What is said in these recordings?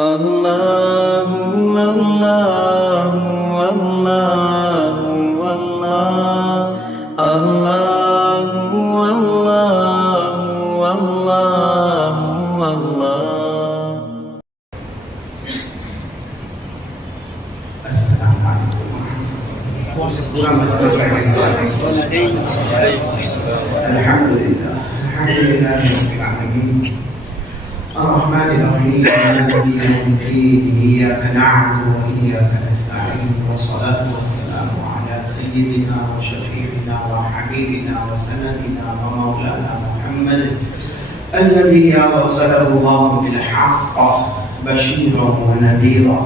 اللہ اللہ اللہ اللہ اللہ اللہ اللہ۔ السلام علیکم الحمد للہ رب العالمین الرحمن الرحیم مالک یوم الدین ایاک نعبد وإیاک نستعین والصلاة والسلام علی سیدنا وشفیعنا وحبیبنا وسندنا ومولانا محمد الذي أرسله الله بالحق بشيرا ونذيرا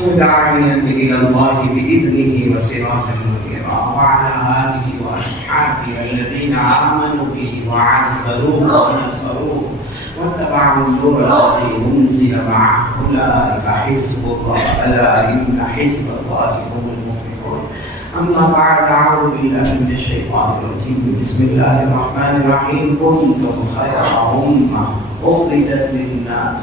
وداعيا إلى الله بإذنه وسراجا منيرا وعلى آله وأصحابه الذين آمنوا به وعزروه ونصروه واتبعوا النور الذي أنزل معه أولئك حزب الله ألا إن حزب الله هم المفلحون أما بعد أعوذ بالله من الشيطان الرجيم بسم الله الرحمن الرحيم كنتم خير أمة أخرجت للناس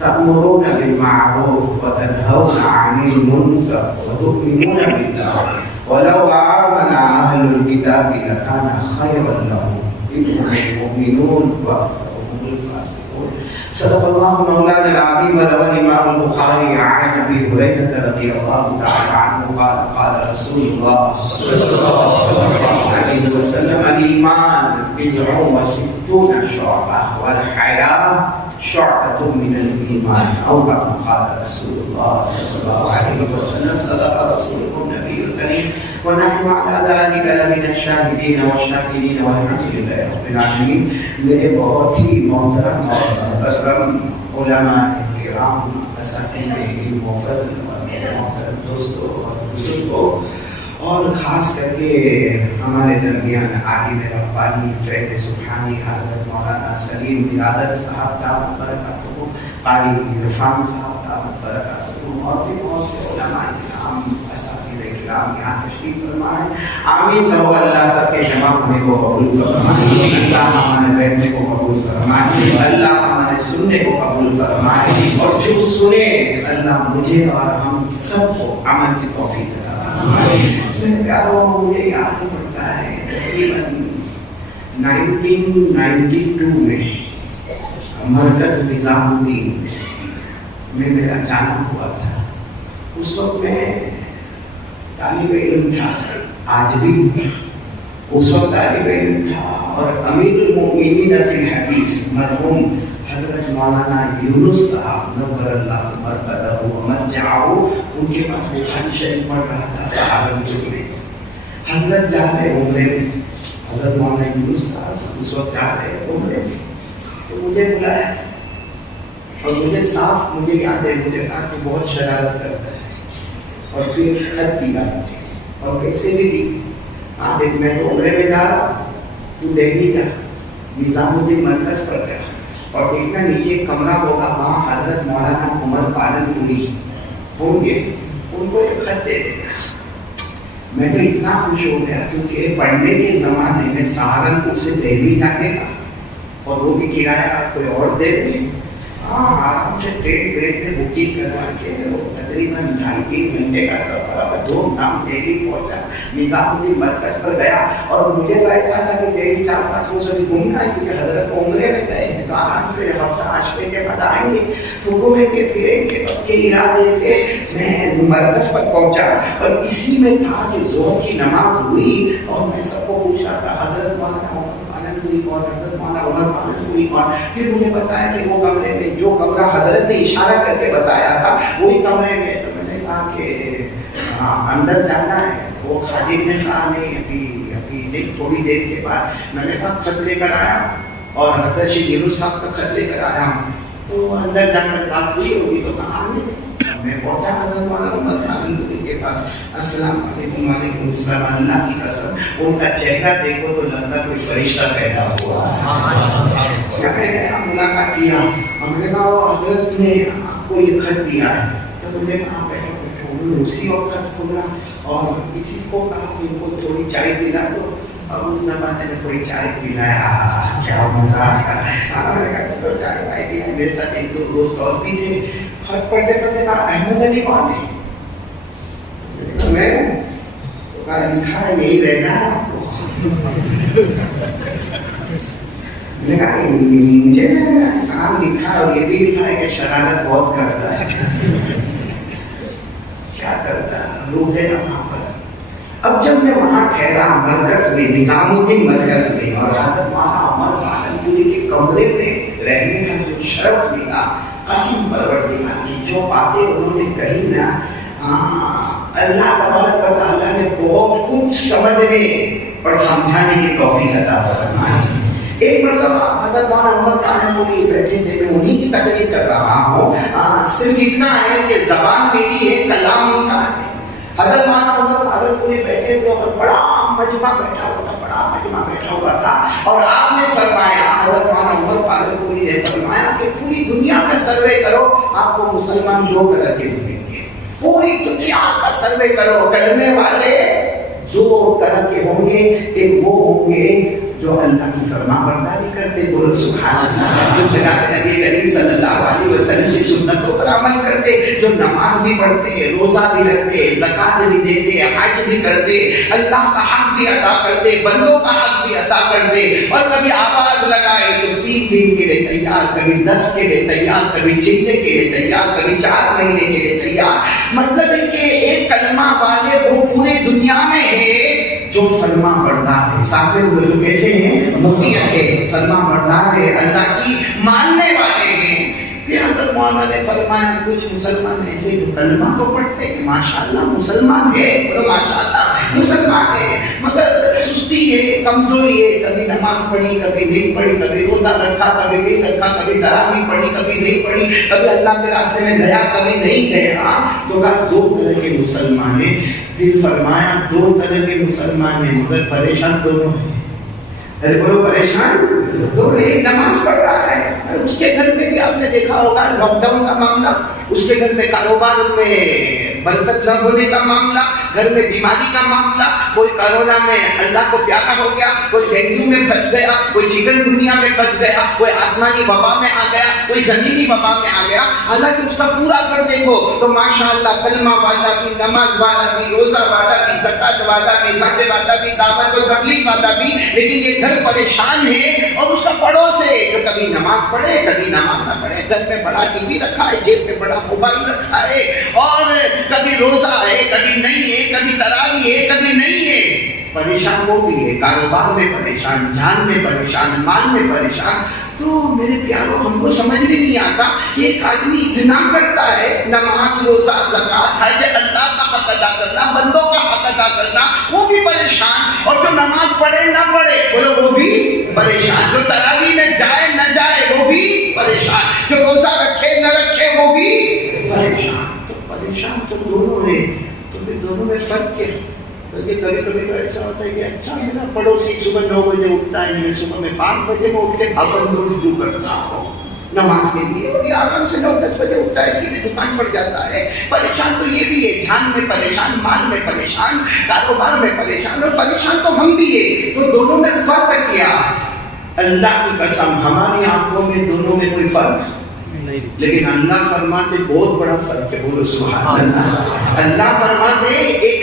تأمرون بالمعروف وتنهون عن المنكر وتؤمنون بالله ولو آمن أهل الكتاب لكان خيرا لهم منهم المؤمنون وأكثرهم الفاسقون صدق الله مولانا العظيم. روى الإمام البخاري عن أبي هريرة رضي الله تعالى عنه قال قال رسول الله صلى الله عليه وسلم الإيمان 69 شعبة والحياة شعبة من الإيمان أو كما قال رسول الله صلى الله عليه وسلم. صدق رسوله النبي الكريم ونحن على ذلك لمن الشاهدين والشاكرين والحمد لله رب العالمين. میرے بہت ہی محترم اور اکرم علماء کرام، اساتذہ علم و فضل اور میرے محترم دوستوں اور بزرگوں، اور خاص کر کے ہمارے درمیان عالم ربانی فیض سبحانی حضرت مولانا سلیم برادر صاحب دامت برکاتہ، قاری عرفان صاحب دامت برکاتہ، اور بھی بہت سے علماء کرام اساتذہ کرام یہاں تشریف فرمائے. آمین کہو. اللہ سب کے جمع ہونے کو قبول فرمائے، اللہ ہمارے بیٹھنے کو قبول فرمائے، اللہ ہمارے سننے کو قبول فرمائے، اور جو سنے اللہ مجھے اور ہم سب کو عمل کی توفیق عطا فرمائے. میرے پیاروں، مجھے یاد پڑتا ہے تقریباً 1992 میں مرکز نظام الدین میں میرا جانا ہوا تھا. اس وقت میں طالب علم تھا، آج بھی اس وقت طالب علم تھا، اور امیر المؤمنین فی الحدیث مرحوم حضرت مولانا یونس صاحب نور اللہ مرقدہ و مسجعہ، ان کے پاس بخاری شریف پڑھ رہا تھا سہارنپور میں. حضرت جا رہے عمرے میں، حضرت مولانا یونس صاحب اس وقت جا رہے عمرے میں، تو مجھے بلایا اور مجھے یاد ہے، مجھے کہا کہ بہت شرارت کرتا ہے، اور پھر خط دیا مجھے، اور کیسے بھی دی. ہاں دیکھ، میں تو عمرے میں جا رہا ہوں، تو دہلی جا، نظام الدین مرکز پر گیا، اور دیکھنا نیچے ایک کمرہ ہوگا، وہاں حضرت مولانا عمر پالن پوری ہوں گے، ان کو ایک خط دے دینا. میں تو اتنا خوش ہو گیا، کیونکہ پڑھنے کے زمانے میں سہارنپور سے دہلی جانے کا، اور وہ بھی کرایہ کوئی اور دے دے. ہاں، آرام سے ٹرین میں بکنگ کروا کے تقریباً 2.5-3 گھنٹے کا سفر، اور دھوم دھام دہلی پہنچا، نظام الدین مرکز پر گیا. اور مجھے تو ایسا تھا کہ دہلی 4-5 روز ابھی گھومنا ہے، کیونکہ حضرت عمرے میں گئے ہیں تو آرام سے ہفتہ عاشقے کے بعد آئیں گے تو گھومیں گے پھریں گے. بس کے ارادے سے میں مرکز پر پہنچا، اور اسی میں تھا کہ ظہر کی نماز ہوئی، اور میں سب کو پوچھ رہا تھا حضرت مولانا کون، حضرت مولانا عمر پالن پوری کون. پھر مجھے بتایا کہ وہ کمرے میں، جو کمرہ حضرت نے اشارہ کر کے بتایا تھا وہی کمرے میں. تو میں نے کہا کہ اندر جانا ہے. وہ خادم نے کہا نہیں، ابھی نہیں، تھوڑی دیر کے بعد. میں نے کہا خط لے کر آیا، اور حضرت شیخ یونس صاحب کا خط لے کر آیا ہوں. تو اندر جا کر بات ہوئی ہوگی تو کہا نہیں. میں پہنچا حضرت مولانا عمر پالن پوری کے پاس. السلام علیکم. وعلیکم السلام. اللہ کی قسم ان کا چہرہ دیکھو تو لگتا کوئی فرشتہ پیدا ہوا. میں نے ملاقات کیا، ہم نے کہا وہ حضرت نے آپ کو یہ خط دیا ہے. تو مجھے کہا انہوں نے اسی وقت خط کھولا، اور کسی کو کہا کہ ان کو تھوڑی چائے پلا دو. اور اس زمانے میں کوئی چائے پلایا، کیا مزہ آیا. میں نے کہا چلو چائے پائی بھی ہے. میرے ساتھ 1-2 دوست اور بھی تھے. خط پڑھتے پڑھتے کہا احمد علی کون ہے؟ میں تو کہا لکھا ہے یہی رہنا ہے آپ کو. مجھے کہاں لکھا اور یہ بھی لکھا ہے کہ شرارت بہت کرتا ہے. کیا کرتا ہے روح ہے وہاں پر. اب جب میں وہاں ٹھہرا مرکز میں نظام الدین مرکز میں اور حضرت مولانا عمر پالنپوری کے کمرے میں رہنے کا جو شرف ملا قسم پروردگار کی جو باتیں انہوں نے کہی نا اللہ تبارک و تعالیٰ نے بہت کچھ سمجھنے اور سمجھانے کی توفیق عطا فرمائی. ایک مرتبہ حضرت مولانا عمر پالنپوری بیٹھے تھے, میں انہی کی تقریر کر رہا ہوں, صرف اتنا ہے کہ زبان میری ہے کلام ان کا ہے. حضرت مولانا عمر پالنپوری بیٹھے تھے اور بڑا مجمع بیٹھا ہوا تھا اور آپ نے فرمایا, حضرت مولانا عمر پالنپوری نے فرمایا کہ پوری دنیا کا سروے کرو آپ کو مسلمان 2 طرح کے ملیں گے. پوری دنیا کا سروے کرو, کلمے والے 2 طرح کے ہوں گے. ایک وہ ہوں گے جو اللہ کی فرما برداری کرتے, بولو سبحان اللہ, جو جناب نبی کریم صلی اللہ علیہ وسلم کی سنتوں پر عمل کرتے, جو نماز بھی پڑھتے, روزہ بھی رکھتے, زکات بھی دیتے, حج بھی کرتے, اللہ کا حق بھی ادا کرتے, بندوں کا حق بھی ادا کرتے, اور کبھی آواز لگائے تو 3 دن کے لیے تیار, کبھی 10 کے لیے تیار, کبھی چلنے کے لیے تیار, کبھی 4 مہینے کے لیے تیار. مطلب ہے کہ ایک کلمہ والے وہ پورے دنیا میں ہے جو فرما بردار ہے. ساتھ میں وہ جو کیسے ہیں, مطیع ہے, فرما بردار ہے, اللہ کی ماننے والے ہیں. پھر حضرت مولانا نے فرمایا کچھ مسلمان ایسے جو کلمہ تو پڑھتے ہیں ماشاءاللہ مسلمان ہے, بولو ماشاءاللہ مسلمان ہے, مگر سستی ہے, کمزوری ہے, کبھی نماز پڑھی کبھی نہیں پڑھی, کبھی روزہ رکھا کبھی نہیں رکھا, کبھی تراویح پڑھی کبھی نہیں پڑھی, کبھی اللہ کے راستے میں گیا کبھی نہیں گیا. تو کہا 2 طرح کے مسلمان ہیں. پھر فرمایا 2 طرح کے مسلمان ہیں مگر پریشان دونوں ہیں. ارے بولو پریشان دونوں. ایک نماز پڑھ رہا ہے, اس کے گھر میں بھی آپ نے دیکھا ہوگا لاک ڈاؤن کا معاملہ, اس کے گھر میں کاروبار میں برکت نہ ہونے کا معاملہ, گھر میں بیماری کا معاملہ, کوئی کورونا میں اللہ کو پیارا ہو گیا, کوئی ڈینگو میں پھنس گیا, کوئی چکن گنیا میں پھنس گیا, کوئی آسمانی وبا میں آ گیا, کوئی زمینی وبا میں آ گیا. حالانکہ اس کا پورا کر دیکھو تو ماشاءاللہ کلمہ والا بھی, نماز والا بھی, روزہ والا بھی, زکات والا بھی, حج والا بھی, دعوت و تبلیغ والا بھی, لیکن یہ گھر پریشان ہے. اور اس کا پڑوس ہے جو کبھی نماز پڑھے کبھی نماز نہ پڑھے, گھر میں بڑا ٹی وی رکھا ہے, جیب میں بڑا موبائل رکھا ہے, اور کبھی روزہ ہے کبھی نہیں ہے, کبھی تراویح ہے کبھی نہیں ہے. پریشان وہ بھی ہے, کاروبار میں پریشان, جان میں پریشان, مال میں پریشان. تو میرے پیاروں ہم کو سمجھ میں نہیں آتا کہ ایک آدمی اتنا کرتا ہے, نماز روزہ زکات حج, اللہ کا حق ادا کرنا, بندوں کا حق ادا کرنا, وہ بھی پریشان. اور جو نماز پڑھے نہ پڑھے بولو وہ بھی پریشان, جو تراویح میں جائے نہ جائے وہ بھی پریشان, جو روزہ رکھے نہ رکھے وہ بھی پریشان. تو پریشان تو دونوں ہیں, تو پھر دونوں میں فرق کیا؟ کبھی کبھی تو ایسا ہوتا ہے کہ اچھا میرا پڑوسی صبح 9 بجے اٹھتا ہے, میں صبح میں 5 بجے میں اٹھ کے بھاگم رجوع کرتا ہوں نماز کے لیے, اور یہ آرام سے 9-10 بجے اٹھتا ہے, اسی لیے دکان پر جاتا ہے. پریشان تو یہ بھی ہے, جان میں پریشان, مال میں پریشان, کاروبار میں پریشان, اور پریشان تو ہم بھی ہے. تو دونوں میں فرق کیا؟ اللہ کی قسم ہماری آنکھوں میں دونوں میں کوئی فرق نہیں, لیکن اللہ فرماتے بہت بڑا فرق ہے. بولو سبحان اللہ. اللہ فرماتے ایک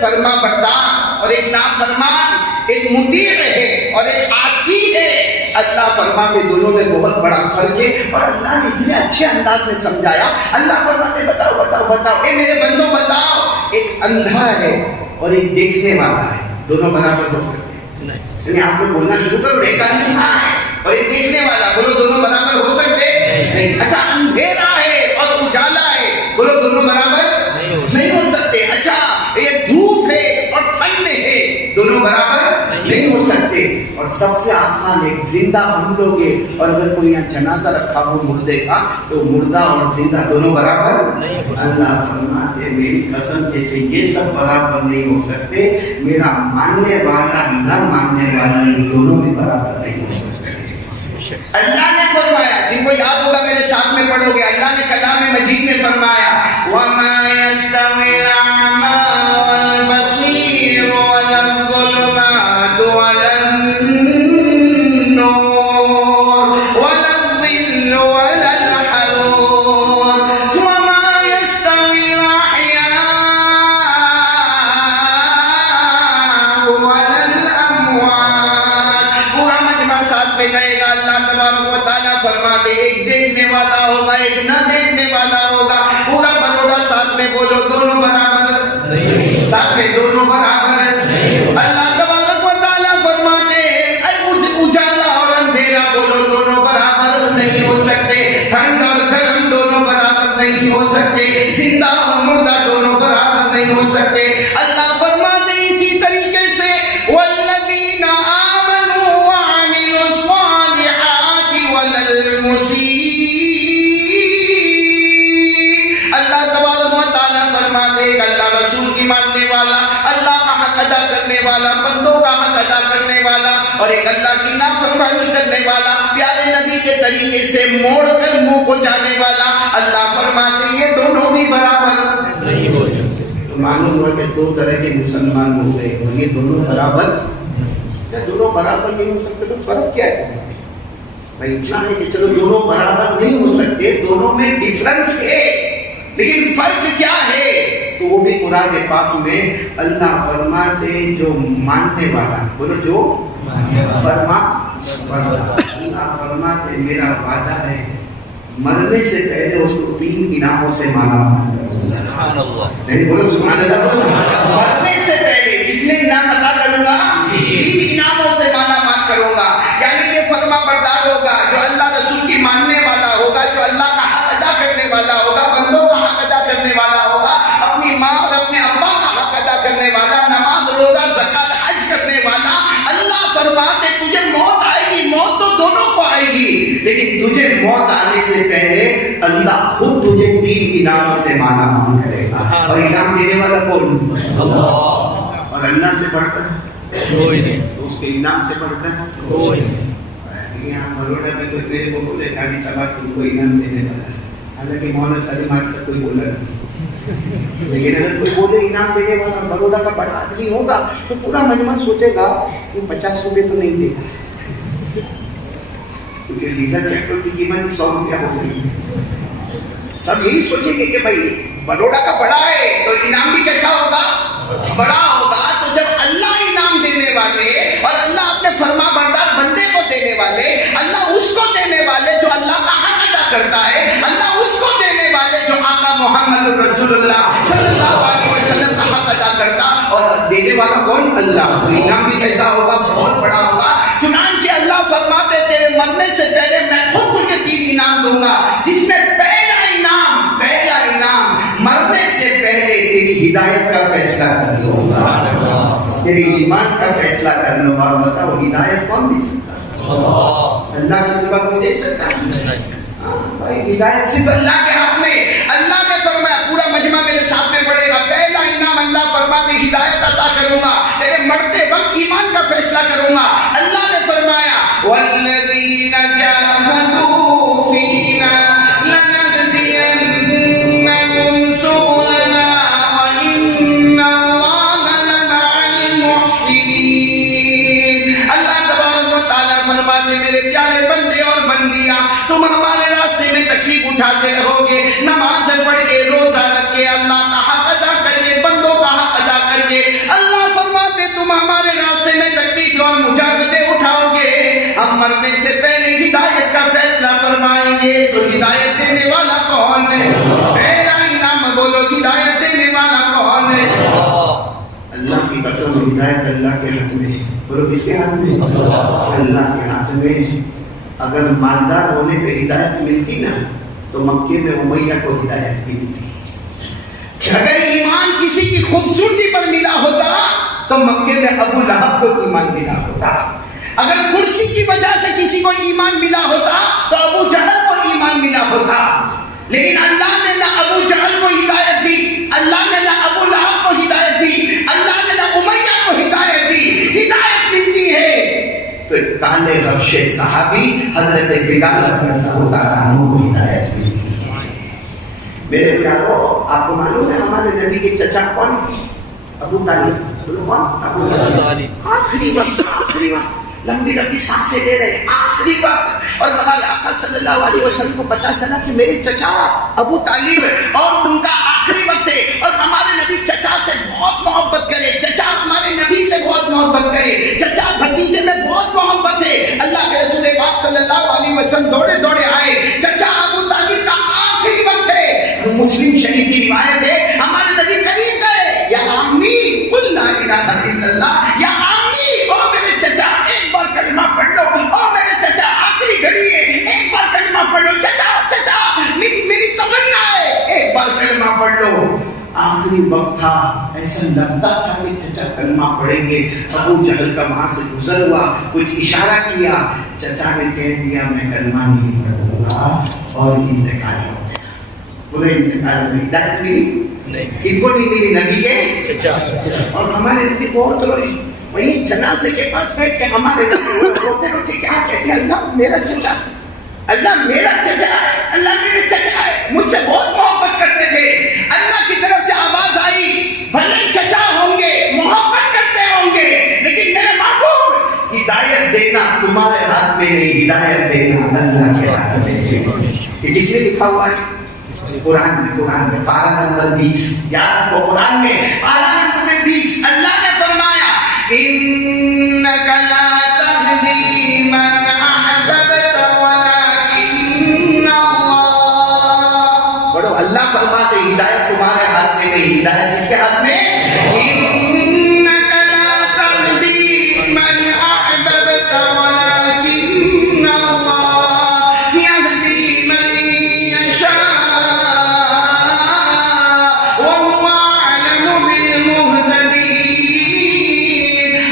فرما بردار اور ایک نافرمان, ایک مطیع ہے اور ایک عاصی ہے. اللہ فرماتے دونوں میں بہت بڑا فرق ہے, اور اللہ نے اتنے اچھے انداز میں سمجھایا. اللہ فرماتے بتاؤ بتاؤ بتاؤ, اے میرے بندوں بتاؤ, ایک اندھا ہے اور ایک دیکھنے والا ہے, دونوں برابر ہو سکتے ہیں؟ یعنی آپ لوگ بولنا شروع کرو, ایک اندھا ہے اور ایک دیکھنے والا, بولو دونوں برابر ہو سکتے نہیں. اچھا اندھیرا ہے اور اجالا ہے, بولو دونوں برابر نہیں ہو سکتے. اچھا یہ دھوپ ہے اور ٹھنڈ ہے, دونوں برابر نہیں ہو سکتے. اور سب سے آسان ایک زندہ ہم لوگ ہیں, اور اگر کوئی یہاں جنازہ رکھا ہو مردے کا تو مردہ اور زندہ دونوں برابر نہیں ہو سکتے. اللہ فرماتے میری قسم جیسے یہ سب برابر نہیں ہو سکتے, میرا ماننے والا نہ ماننے والا دونوں میں برابر نہیں ہو سکتے. اللہ نے فرمایا, جن کو یاد ہوگا میرے ساتھ میں پڑھو گے, اللہ نے کلام مجید میں فرمایا وَمَا يَسْتَوِي الْأَعْمَى وَالْبَصِيرُ وَلَا الظُّلُمَاتُ وَلَا النُّورُ وَلَا الظِّلُّ وَلَا الْحَرُورُ. تم نہ دیکھنے والا ہوگا. پورا بروڑا ساتھ میں بولو دونوں برابر نہیں, ساتھ میں دونوں برابر نہیں. اللہ تبارک و تعالیٰ فرماتے ہیں اجالا اور اندھیرا بولو دونوں برابر نہیں ہو سکتے, ٹھنڈ اور گرم دونوں برابر نہیں ہو سکتے, زندہ اور مردہ دونوں برابر نہیں ہو سکتے. اللہ فرماتے اسی طریقے سے والذین آمنوا وعملوا الصالحات وللمسیء. اللہ تبارک و تعالیٰ فرماتے ہیں کہ اللہ رسول کی ماننے والا, اللہ کا حق ادا کرنے والا, بندوں کا حق ادا کرنے والا, اور ایک اللہ کی نافرمانی کرنے والا, پیارے نبی کے طریقے سے موڑ کر منہ کو جانے والا. اللہ فرماتے ہیں یہ دونوں بھی برابر نہیں ہو سکتے. تو معلوم ہوا کہ دو طرح کے مسلمان ہوتے ہیں اور یہ دونوں برابر, جب دونوں برابر نہیں ہو سکتے تو فرق کیا ہے بھائی؟ اتنا ہے کہ چلو دونوں برابر نہیں ہو سکتے, دونوں میں ڈفرنس ہے, لیکن فرق کیا ہے؟ تو وہ بھی قرآن پاک میں اللہ فرماتے جو ماننے والا, بولو جو فرما والا, اللہ فرماتے میرا وعدہ ہے مرنے سے پہلے اس کو 3 انعاموں سے مالا مال کروں گا. نہیں بولو سبحان اللہ. مرنے سے پہلے کتنے انعام عطا کروں گا؟ 3 انعاموں سے مالا مال کروں گا. یعنی یہ فرما بردار ہوگا جو اللہ رسول کی ماننے والا ہوگا, جو اللہ کا حق ادا کرنے والا ہوگا, بندوں کا حق ادا کرنے والا ہوگا, اپنی ماں اور اپنے ابا کا حق ادا کرنے والا, نماز روزہ زکات حج کرنے والا. اللہ فرماتے تجھے موت آئے گی, موت تو دونوں کو آئے گی, لیکن تجھے موت آنے سے پہلے اللہ خود تجھے 3 انعام سے مالا مال کرے گا. اور انعام دینے والا کون؟ اللہ. اور اللہ سے بڑھ کر کوئی نہیں, تو اس کے انعام سے بڑھ کر کوئی نہیں. یہاں بروڑا میں تو میرے کو بولے کالی صاحب تم کو انعام دینے والا, حالانکہ مولانا سلیم آج تک کوئی بولا نہیں, لیکن اگر کوئی بولے انعام دینے والا بروڑا کا بڑا آدمی ہوگا تو پورا مجمع سوچے گا کہ 50 روپے تو نہیں دے گا, کیونکہ ڈیزل پیٹرول کی قیمت 100 روپیہ ہو گئی. سب یہی سوچیں گے کہ بھائی بروڑا کا بڑا ہے تو انعام بھی کیسا ہوگا؟ بڑا ہوگا. تو جب اللہ انعام دینے والے اور اللہ اپنے فرما بردار بندے کو دینے والے, اللہ اس کو دینے والے جو اللہ کا حق ادا کرتا ہے, اللہ اس کو دینے والے جو آقا محمد رسول اللہ صلی اللہ علیہ وسلم کا حق ادا کرتا, اور دینے والا کون؟ اللہ. تو انعام بھی کیسا ہوگا؟ بہت بڑا ہوگا. چنانچہ اللہ فرماتے تیرے مرنے سے پہلے میں خود تجھے 3 انعام دوں گا, جس میں پہلا انعام مرنے سے پہلے تیری ہدایت کا فیصلہ کر لوں گا, تیرے ایمان کا فیصلہ کر لوں گا. اور بتاؤ ہدایت کون دے سکتا؟ اللہ کے سوا کوئی دے سکتا ہے؟ بھائی ہدایت صرف اللہ کے حق میں. اللہ نے فرمایا, پورا مجمع میرے ساتھ میں پڑے گا, پہلا انعام اللہ فرماتے ہدایت عطا کروں گا, تیرے مرتے وقت ایمان کا فیصلہ کروں گا. اللہ نے فرمایا والذین جاہدوا فینا لنهدینہم سبلنا وإن اللہ لمع المحسنین. اللہ تبارک و تعالیٰ فرماتے میرے پیارے بندے اور بندیاں, تم ہمارے راستے میں تکلیف اٹھاتے رہو گے, نماز پڑھ کے, روزہ رکھ کے, اللہ کا حق ادا کر کے, بندوں کا حق ادا کر کے. اللہ فرماتے تم ہمارے راستے میں تکلیف اور مجاہدیں اٹھاؤ گے, ہم مرنے سے پہلے ہدایت کا فیصلہ فرمائیں گے. تو ہدایت دینے والا کون ہے؟ پہلا انعام بولو, ہدایت دینے والا کون ہے؟ اللہ کی قسم, ہدایت اللہ کے ہاتھ میں. بولو کس کے ہاتھ میں؟ اللہ کے ہاتھ میں. اگر مالدار ہونے پہ ہدایت ملتی نا تو مکے میں امیہ کو ہدایت ملتی. اگر ایمان کسی کی خوبصورتی پر ملا ہوتا تو مکے میں ابو لہب کو ایمان ملا ہوتا. اگر کرسی کی وجہ سے کسی کو ایمان ملا ہوتا تو ابو جہل کو ایمان ملا ہوتا. لیکن اللہ نے نہ ابو جہل کو ہدایت دی, اللہ نے نہ ابو لہب کو ہدایت دی, اللہ نے نہ امیہ کو ہدایت دی. ہدایت ملتی ہے تو کالے ربش صحابی حضرت بلال رضی اللہ تعالیٰ عنہ کو ہدایت ملی. میرے پیارو, آپ کو معلوم ہے ہمارے نبی کے چچا کون؟ ابو طالب. بولو کون؟ ابو طالب. آخری وقت لمبی لمبی سانسیں لے رہے, آخری وقت, اور ہمارے آقا صلی اللہ علیہ وسلم کو پتا چلا کہ میرے چچا ابو طالب اور ان کا آخری وقت ہے, اور ہمارے نبی چچا سے بہت محبت کرے, چچا ہمارے نبی سے بہت محبت کرے, چچا بھتیجے میں بہت محبت ہے. اللہ کے رسول پاک صلی اللہ علیہ وسلم دوڑے دوڑے آئے, چچا ابو طالب کا مسلم شریف کی روایت ہے ہمارے نبی کریم کہے یا عمی قل لا الہ الا اللہ، یا عمی او میرے چچا ایک بار کلمہ پڑھ لو، او میرے چچا آخری گھڑی ہے ایک بار کلمہ پڑھ لو، چچا چچا میری تمنا ہے ایک بار کلمہ پڑھ لو۔ آخری وقت تھا، ایسا لگتا تھا کہ چچا کلمہ پڑھیں گے، ابو جہل کا وہاں سے گزر ہوا، کچھ اشارہ کیا، چچا نے کہہ دیا میں کلمہ نہیں پڑھوں گا، اور انتقال ہو گیا۔ پورے انتقال میں ہدایت ملی ان کو نہیں ملی، نبی کے اور ہمارے نبی بہت روئے، وہیں جنازے کے پاس بیٹھ کے ہمارے نبی روتے روتے کیا کہتے ہیں، اللہ میرا چچا، اللہ میرا چچا ہے، اللہ میرے چچا ہے، مجھ سے بہت محبت کرتے تھے۔ اللہ کی طرف سے آواز آئی بھلے چچا ہوں گے محبت کرتے ہوں گے لیکن میرے محبوب ہدایت دینا تمہارے ہاتھ میں نہیں، ہدایت دینا اللہ کے ہاتھ میں ہے۔ یہ کس نے لکھا ہوا ہے؟ قرآن میں پارہ نمبر 20، یاد کو قرآن میں پارہ نمبر 20 اللہ نے فرمایا انک لا تہدی من احببت ولکن اللہ، پڑھو اللہ فرماتے ہدایت تمہارے ہاتھ میں نہیں، ہدایت کس کے ہاتھ میں؟ انک لا تہدی من احببت ولکن اللہ یہدی من یشاء وهو اعلم بالمهتدین۔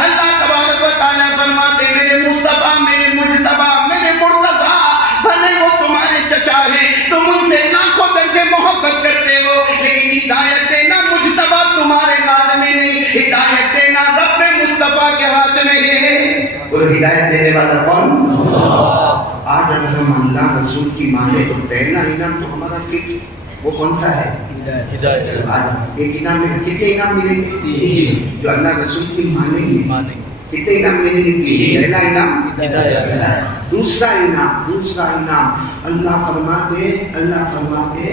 اللہ تبارک و تعالیٰ فرماتے میرے مصطفیٰ، میرے مجتبیٰ، میرے مرتضیٰ بھلے وہ تمہارے چچا ہیں، تم ان سے لاکھوں درجے محبت کرتے ہو، لیکن ہدایت دینا مجتبیٰ تمہارے ہاتھ میں نہیں، ہدایت دینا رب مصطفیٰ کے ہاتھ میں ہے۔ اور ہدایت دینے والا کون؟ آج اگر ہم اللہ رسول کی مانیں تو پہلا انعام تو ہمارا فکر، وہ کون سا ہے؟ ہدایت۔ ایک انعام میں کتنے انعام ملیں گے؟ جو اللہ رسول کی مانیں گے کتنے انعام ملیں گے؟ پہلا انعام ہدایت، دوسرا انعام اللہ فرماتے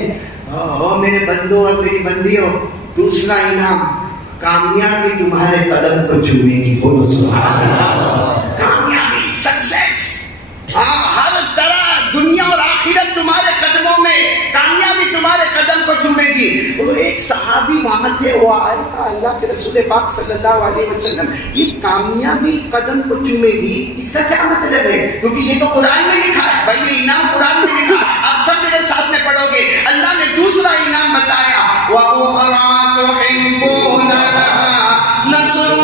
او میرے بندو اور میری بندیوں، دوسرا انعام کامیابی تمہارے قدم کو چومے گی، بولو سبحان اللہ۔ کامیابی، سکسیس، ہر طرح دنیا اور آخرت تمہارے قدموں میں، کامیابی تمہارے قدم کو چومے گی۔ اور ایک صحابی وہاں تھے، وہ آئے اللہ کے رسول پاک صلی اللہ علیہ وسلم یہ کامیابی قدم کو چومے گی، اس کا کیا مطلب ہے؟ کیونکہ یہ تو قرآن میں لکھا ہے بھائی، یہ انعام قرآن میں لکھا، آپ سب میرے ساتھ میں پڑھو گے۔ اللہ نے دوسرا انعام بتایا وَأُخْرَىٰ تُحِبُّونَهَا نَصْرٌ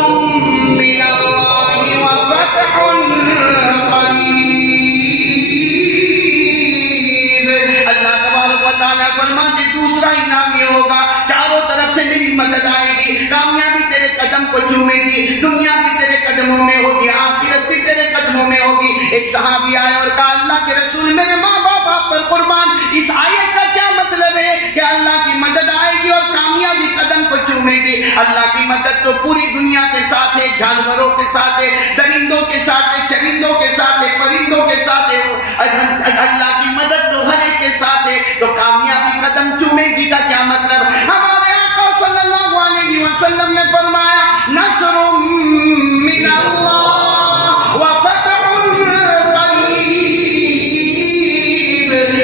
مِّنَ اللَّهِ وَفَتْحٌ قَرِيبٌ۔ اللہ تبارک و تعالیٰ فرماتے دوسرا انعام یہ ہوگا، چاروں طرف سے میری مدد آئے گی، کامیابی تیرے قدم کو چومے گی، دنیا بھی تیرے قدموں میں ہوگی، آخرت بھی تیرے قدموں میں ہوگی۔ ایک صحابی آئے اور کہا اللہ کے رسول میرے ماں باپ آپ پر قربان، اس آیت کا کیا مطلب ہے کہ اللہ کی مدد آئے گی اور کامیابی قدم کو چومے گی؟ اللہ کی مدد تو پوری دنیا کے ساتھ ہے، جانوروں کے ساتھ ہے، درندوں کے ساتھ ہے، چرندوں کے ساتھ ہے، پرندوں کے ساتھ ہے، اللہ کی مدد تو ہر ایک کے ساتھ ہے، تو کامیابی قدم چومے گی کا کیا مطلب؟ ہمارے آقا صلی اللہ علیہ وسلم نے فرمایا نصر من اللہ وفتح قریب،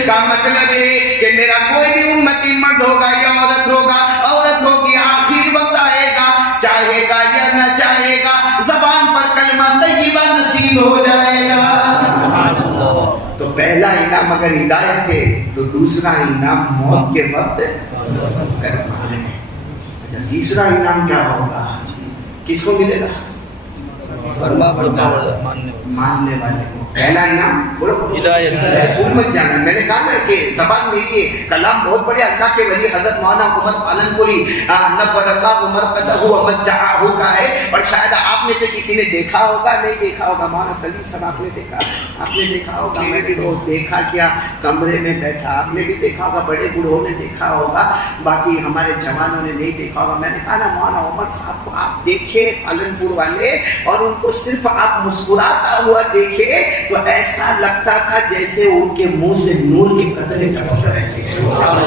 کا مطلب ہے کہ میرا کوئی بھی امتی مرد ہوگا یا عورت ہوگی، آخری وقت آئے گا، چاہے گا یا نہ چاہے گا، زبان پر کلمہ طیبہ نصیب ہو جائے گا۔ تو پہلا انعام اگر ہدایت ہے تو دوسرا انعام موت کے وقت کروانے ہے۔ تیسرا انعام کیا ہوگا؟ کس کو ملے گا؟ ماننے والے کو۔ پہلا انعام ہدایت، امت جانا۔ میں نے کہا نا کہ زبان میری ہے، کلام بہت بڑے اللہ کے ولی حضرت مولانا عمر پالن پوری نور اللہ عمر قدہ مسجعہ کا ہے، اور شاید آپ میں سے کسی نے دیکھا ہوگا، نہیں دیکھا ہوگا، مولانا سلیم صاحب آپ نے دیکھا ہوگا، میں نے روز دیکھا کیا کمرے میں بیٹھا، آپ نے بھی دیکھا ہوگا، بڑے بوڑھوں نے دیکھا ہوگا، باقی ہمارے جوانوں نے نہیں دیکھا ہوگا۔ میں نے کہا نا مولانا عمر صاحب کو آپ دیکھے پالن پور والے، اور ان کو صرف آپ مسکراتا ہوا دیکھے تو ایسا لگتا تھا جیسے ان کے منہ سے نور کے قطرے ٹپک رہے تھے۔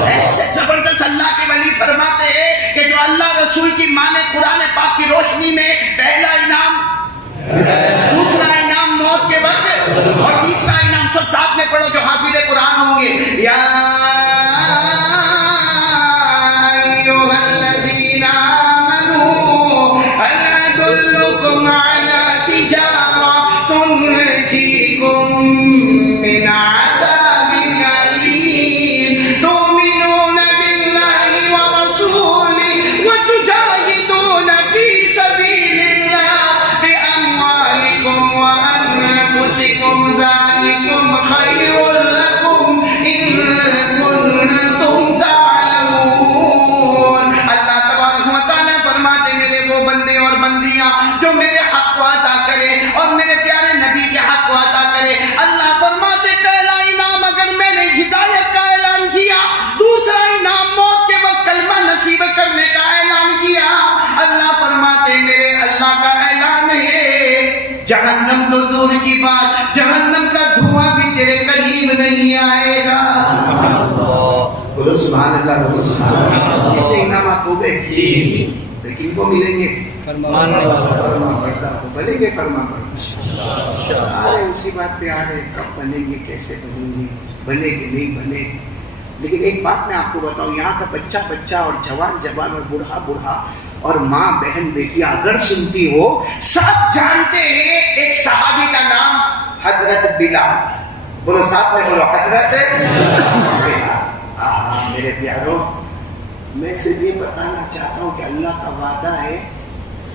ایسے زبردست اللہ کے ولی فرماتے ہیں کہ جو اللہ رسول کی مانے قرآن پاک کی روشنی میں، پہلا انعام، دوسرا انعام موت کے وقت، اور تیسرا انعام سب ساتھ میں پڑھو جو حافظ قرآن ہوں گے، یا بولو سبحان اللہ، بولو سبحان اللہ۔ کتنے انعامات ہو گئے، لیکن کو ملیں گے فرمان بردار کو، بنے گے فرمان بردار۔ ارے اسی بات پہ آ رہے، کب بنے گے، کیسے بنیں گے، بنے کہ نہیں بنے۔ لیکن ایک بات میں آپ کو بتاؤں، یہاں کا بچہ اور جوان اور بوڑھا اور ماں بہن بیٹیاں اگر سنتی ہو، سب جانتے ہیں ایک صحابی کا نام حضرت بلال، بولو ساتھ میں بولو حضرت بلال۔ میرے پیاروں، میں صرف یہ بتانا چاہتا ہوں کہ اللہ کا وعدہ ہے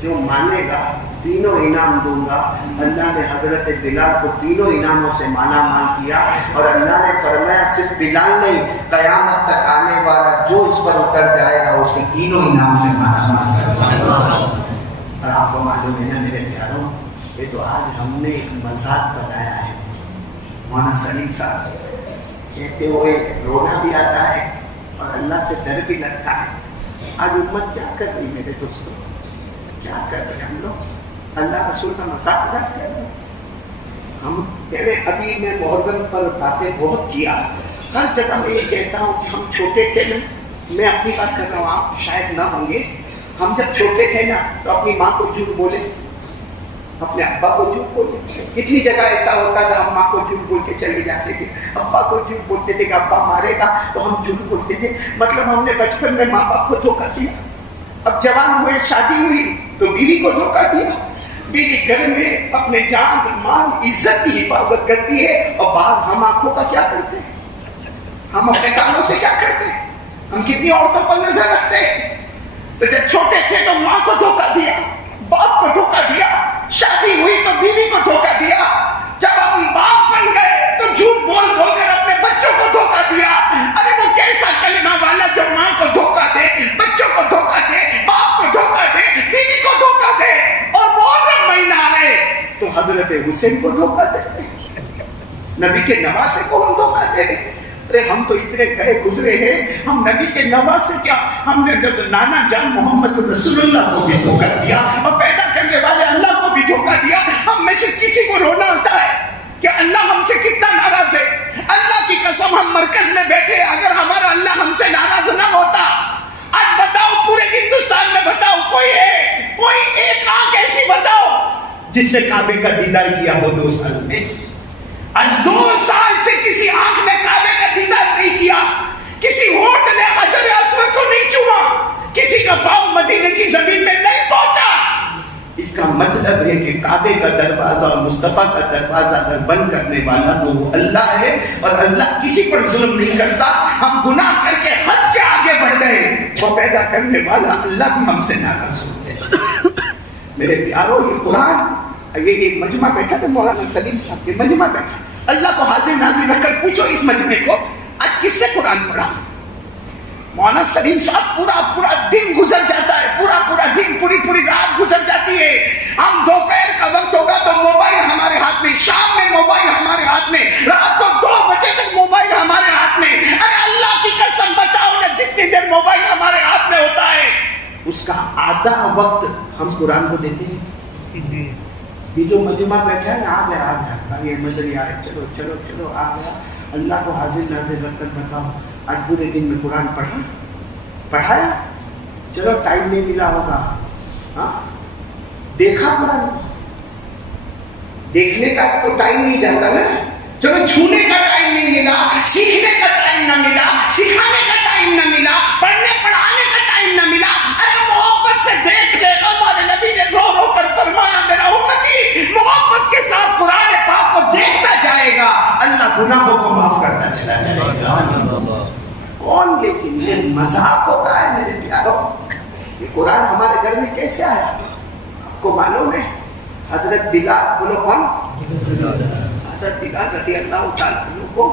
جو مانے گا تینوں انعام دوں گا۔ اللہ نے حضرت بلال کو تینوں انعاموں سے مالا مال کیا، اور اللہ نے فرمایا صرف بلال نہیں، قیامت تک آنے والا جو اس پر اتر جائے گا اسے تینوں انعام سے مالا مال کرے۔ اور آپ کو معلوم ہے نا میرے پیاروں، یہ تو آج ہم نے ایک مذاق بنایا ہے۔ مولانا سلیم صاحب کہتے ہوئے رونا بھی آتا ہے اور اللہ سے ڈر بھی لگتا ہے۔ آج امت کیا کر رہی میرے دوستوں، کیا کر رہے ہم لوگ؟ اللہ رسول کا مذاق اڑاتے ہیں ہم۔ ابھی میں محرم پر باتیں بہت کیا، ہر جگہ میں یہ کہتا ہوں کہ ہم چھوٹے تھے نا، میں اپنی بات کر رہا ہوں، آپ شاید نہ ہوں گے، ہم جب چھوٹے تھے نا تو اپنی ماں کو جھوٹ بولے، اپنے ابا کو جھوٹ بولے۔ کتنی جگہ ایسا ہوتا تھا، ہم ماں کو جھوٹ بول کے چلے جاتے تھے، ابا کو جھوٹ بولتے تھے کہ ابا مارے گا تو ہم جھوٹ بولتے تھے۔ مطلب ہم نے بچپن میں ماں باپ کو دھوکہ دیا، اب جوان ہوئے شادی ہوئی تو بیوی کو دھوکہ دیا۔ بیوی گھر میں اپنے جان مال عزت کی حفاظت کرتی ہے، اور باہر ہم آنکھوں کا کیا کرتے ہیں، ہم اپنے کانوں سے کیا کرتے ہیں، ہم کتنی عورتوں پر نظر رکھتے ہیں۔ تو جب چھوٹے تھے تو ماں کو دھوکہ دیا، باپ کو دھوکہ دیا، شادی ہوئی تو بیوی کو دھوکہ دیا، جب ہم باپ بن گئے تو جھوٹ بول بول کر اپنے بچوں کو دھوکہ دیا۔ ارے وہ کیسا کلمہ والا جو ماں کو دھوکہ دے، بچوں کو دھوکہ دے، باپ کو دھوکہ دے، بیوی کو دھوکہ دے، اور محرم مہینہ آئے تو حضرت حسین کو دھوکہ دے، نبی کے نواسے کو ہم دھوکہ دے۔ ارے ہم تو اتنے گئے گزرے ہیں، ہم نبی کے نواسے کیا، ہم نے جب نانا جان محمد رسول اللہ کو بھی دھوکہ دیا اور پیدا کرنے والے اللہ کو بھی دھوکہ دیا۔ ہم میں سے کسی کو رونا ہوتا ہے کہ اللہ ہم سے کتنا ناراض ہے؟ اللہ کی قسم ہم مرکز میں بیٹھے، اگر ہمارا اللہ ہم سے ناراض نہ ہوتا، آج بتاؤ پورے ہندوستان میں بتاؤ کوئی ہے، کوئی ایک آنکھ ایسی بتاؤ جس نے کعبے کا دیدار کیا ہو 2 سال میں؟ آج 2 سال سے کسی آنکھ نے کعبے کا دیدار نہیں کیا، کسی ہونٹ نے حجر اسود کو نہیں چوما، کسی کا پاؤں مدینے کی زمین میں نہیں پہنچا۔ اس کا مطلب ہے کہ کعبے کا دروازہ اور مصطفیٰ کا دروازہ اگر بند کرنے والا تو وہ اللہ ہے، اور اللہ کسی پر ظلم نہیں کرتا۔ ہم گناہ کر کے حد کے آگے بڑھ گئے، وہ پیدا کرنے والا اللہ بھی ہم سے ناراض ہو گئے۔ میرے پیاروں، یہ قرآن، یہ ایک مجمع بیٹھا تھا، مولانا سلیم صاحب کے مجمع بیٹھا، اللہ کو حاضر ناظر رکھ کر پوچھو اس مجمع کو آج کس نے قرآن پڑھا؟ مولانا سلیم صاحب پورا دن گزر جاتا ہے، پورا دن، پوری رات گزر جاتی ہے۔ ہم دوپہر کا وقت ہوگا تو موبائل ہمارے ہاتھ میں، شام میں موبائل ہمارے ہاتھ میں، رات کو 2 بجے تک موبائل ہمارے ہاتھ میں۔ ارے اللہ کی قسم بتاؤ نا، جتنی دیر موبائل ہمارے ہاتھ میں ہوتا ہے اس کا آدھا وقت ہم قرآن کو دیتے ہیں۔ یہ جو مجمع بیٹھا ہے نا، آ گیا یہ مجلس آئے، چلو آ گیا، اللہ کو حاضر ناظر رکھ کر بتاؤ آج پورے دن میں قرآن پڑھایا؟ چلو ٹائم نہیں ملا ہوگا، ہاں دیکھا قرآن، دیکھنے کا تو ٹائم نہیں جاتا نا، چلو چھونے کا ٹائم نہیں ملا، سیکھنے کا ٹائم نہ ملا، سکھانے کا ٹائم نہ ملا، پڑھنے پڑھانے کا ٹائم نہ ملا۔ ارے محبت سے دیکھ دے، ہمارے نبی نے رو رو کر فرمایا میرا امتی محبت کے ساتھ قرآن پاک کو دیکھتا جائے گا، اللہ گناہوں کو معاف کرتا چلا جائے گا۔ کون؟ لیکن یہ مذاق ہوتا ہے میرے پیاروں۔ یہ قرآن ہمارے گھر میں کیسے آیا آپ کو معلوم ہے؟ حضرت بلال، بولو کون؟ حضرت بلال رضی اللہ تعالیٰ عنہ کو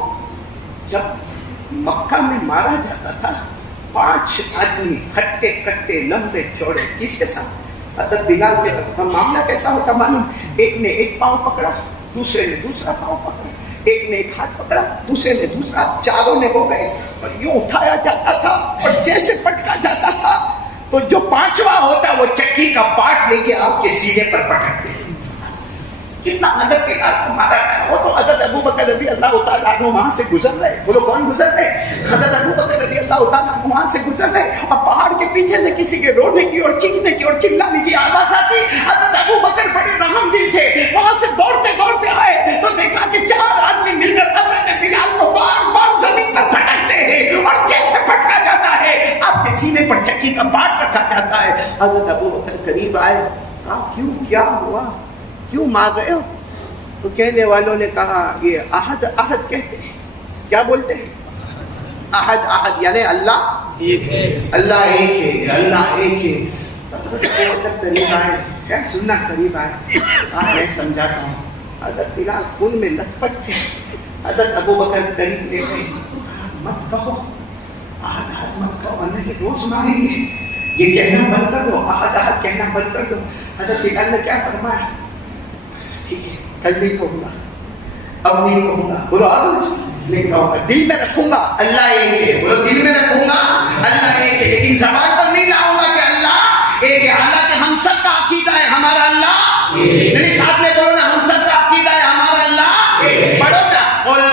جب مکہ میں مارا جاتا تھا، 5 آدمی ہٹے کٹے لمبے چوڑے، کس کے ساتھ؟ حضرت بلال کے ساتھ۔ معاملہ کیسا ہوتا معلوم؟ ایک نے ایک پاؤں پکڑا، دوسرے نے دوسرا پاؤں پکڑا، ایک نے ایک ہاتھ پکڑا، دوسرے نے دوسرا، چاروں نے ہو گئے، اور یوں اٹھایا جاتا تھا اور جیسے پٹکا جاتا تھا تو جو 5واں ہوتا وہ چکی کا پاٹ لے کے آپ کے سینے پر پٹکتے۔ کتنا ادب کے ساتھ مارا گیا. وہ تو حضرت ابوبکر رضی اللہ تعالیٰ عنہ وہاں سے گزر رہے. بولو کون گزر رہے؟ حضرت ابوبکر رضی اللہ تعالیٰ عنہ وہاں سے گزر رہے اور پہاڑ کے پیچھے سے کسی کے رونے کی اور چیخنے کی اور چلانے کی آواز آتی. حضرت ابوبکر بڑے رحم دل تھے, وہاں سے دوڑتے دوڑتے آئے تو دیکھا کہ 4 آدمی مل کر حضرت بلال کو بار بار زمین پر پٹکتے ہیں اور جیسے پٹکا جاتا ہے آپ کے سینے پر چکی کا بات رکھا جاتا ہے. حضرت ابوبکر قریب آئے, کہا کیوں, کیا ہوا, کیوں مار رہے ہو؟ تو کہنے والوں نے کہا یہ احد احد کہتے ہیں. کیا بولتے ہیں؟ احد احد یعنی اللہ ایک ہے, اللہ ایک ہے, اللہ ایک ہے. حضرت قریب آئے, کیا سننا, قریب آئے, میں سمجھاتا ہوں. حضرت بلال خون میں لت پت تھے. حضرت ابوبکر قریب لے گئے, مت کہو احد احد مت کہو ورنہ یہ روز ماریں گے, یہ کہنا بند کر دو, احد احد کہنا بند کر دو. حضرت بلال نے کیا فرمایا؟ ٹھیک ہے کل نہیں کہوں گا, اب نہیں کہوں گا. بولو اب نہیں کہوں گا, دل میں رکھوں گا اللہ ایک ہے. بولو دل میں رکھوں گا اللہ ایک ہے, لیکن زبان پر نہیں لاؤں گا کہ اللہ ایک ہے. حالانکہ ہم سب کا عقیدہ ہے ہمارا اللہ میرے ساتھ میں بولو نا, ہم سب کا عقیدہ ہے ہمارا اللہ ایک. پڑھو نا, بولو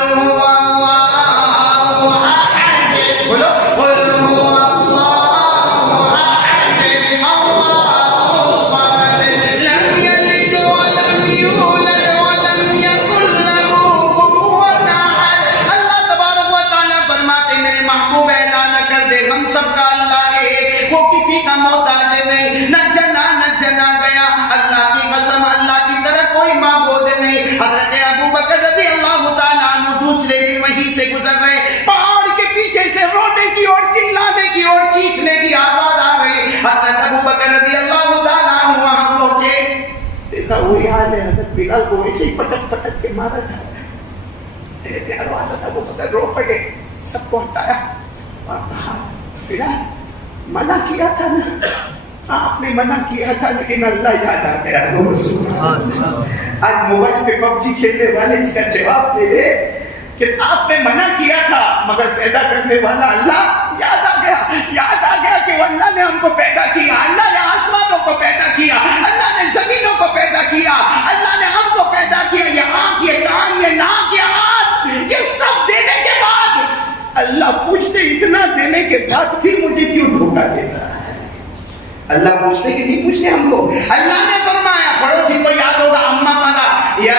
کا محتاج نہیں, نہ جنا گیا. اللہ کی قسم اللہ کی طرح کوئی معبود نہیں. حضرت ابوبکر رضی اللہ تعالیٰ عنہ دوسرے دن وہیں سے گزر رہے, پہاڑ کے پیچھے سے رونے کی اور چلانے کی اور چیخنے کی آواز آ رہی. حضرت ابوبکر رضی اللہ تعالیٰ عنہ وہاں پہنچے, دیکھا وہی حال ہے, حضرت بلال کو ایسے ہی پٹک پٹک کے مارا جا رہا ہے. پیارو حضرت ابوبکر رو پڑے, سب کو ہٹایا اور کہا بلال منع کیا تھا نا, آپ نے منع کیا تھا لیکن اللہ یاد آ گیا. آج موبائل پہ پب جی کھیلنے والے اس کا جواب دے رہے کہ آپ نے منع کیا تھا مگر پیدا کرنے والا اللہ یاد آ گیا. یاد آ گیا کہ اللہ نے ہم کو پیدا کیا, اللہ نے آسمانوں کو پیدا کیا, اللہ نے زمینوں کو پیدا کیا, اللہ نے ہم کو پیدا کیا. یہ آنکھ, یہ کان, یہ ناک, یہ ہاتھ, یہ سب دینے کے بعد اللہ پوچھتے اتنا دینے کے بعد پھر مجھے کیوں دھوکہ دیتا ہے؟ اللہ پوچھتے کہ نہیں پوچھتے ہم کو. اللہ نے فرمایا, پڑھو جن کو یاد ہوگا, اما پڑھا یا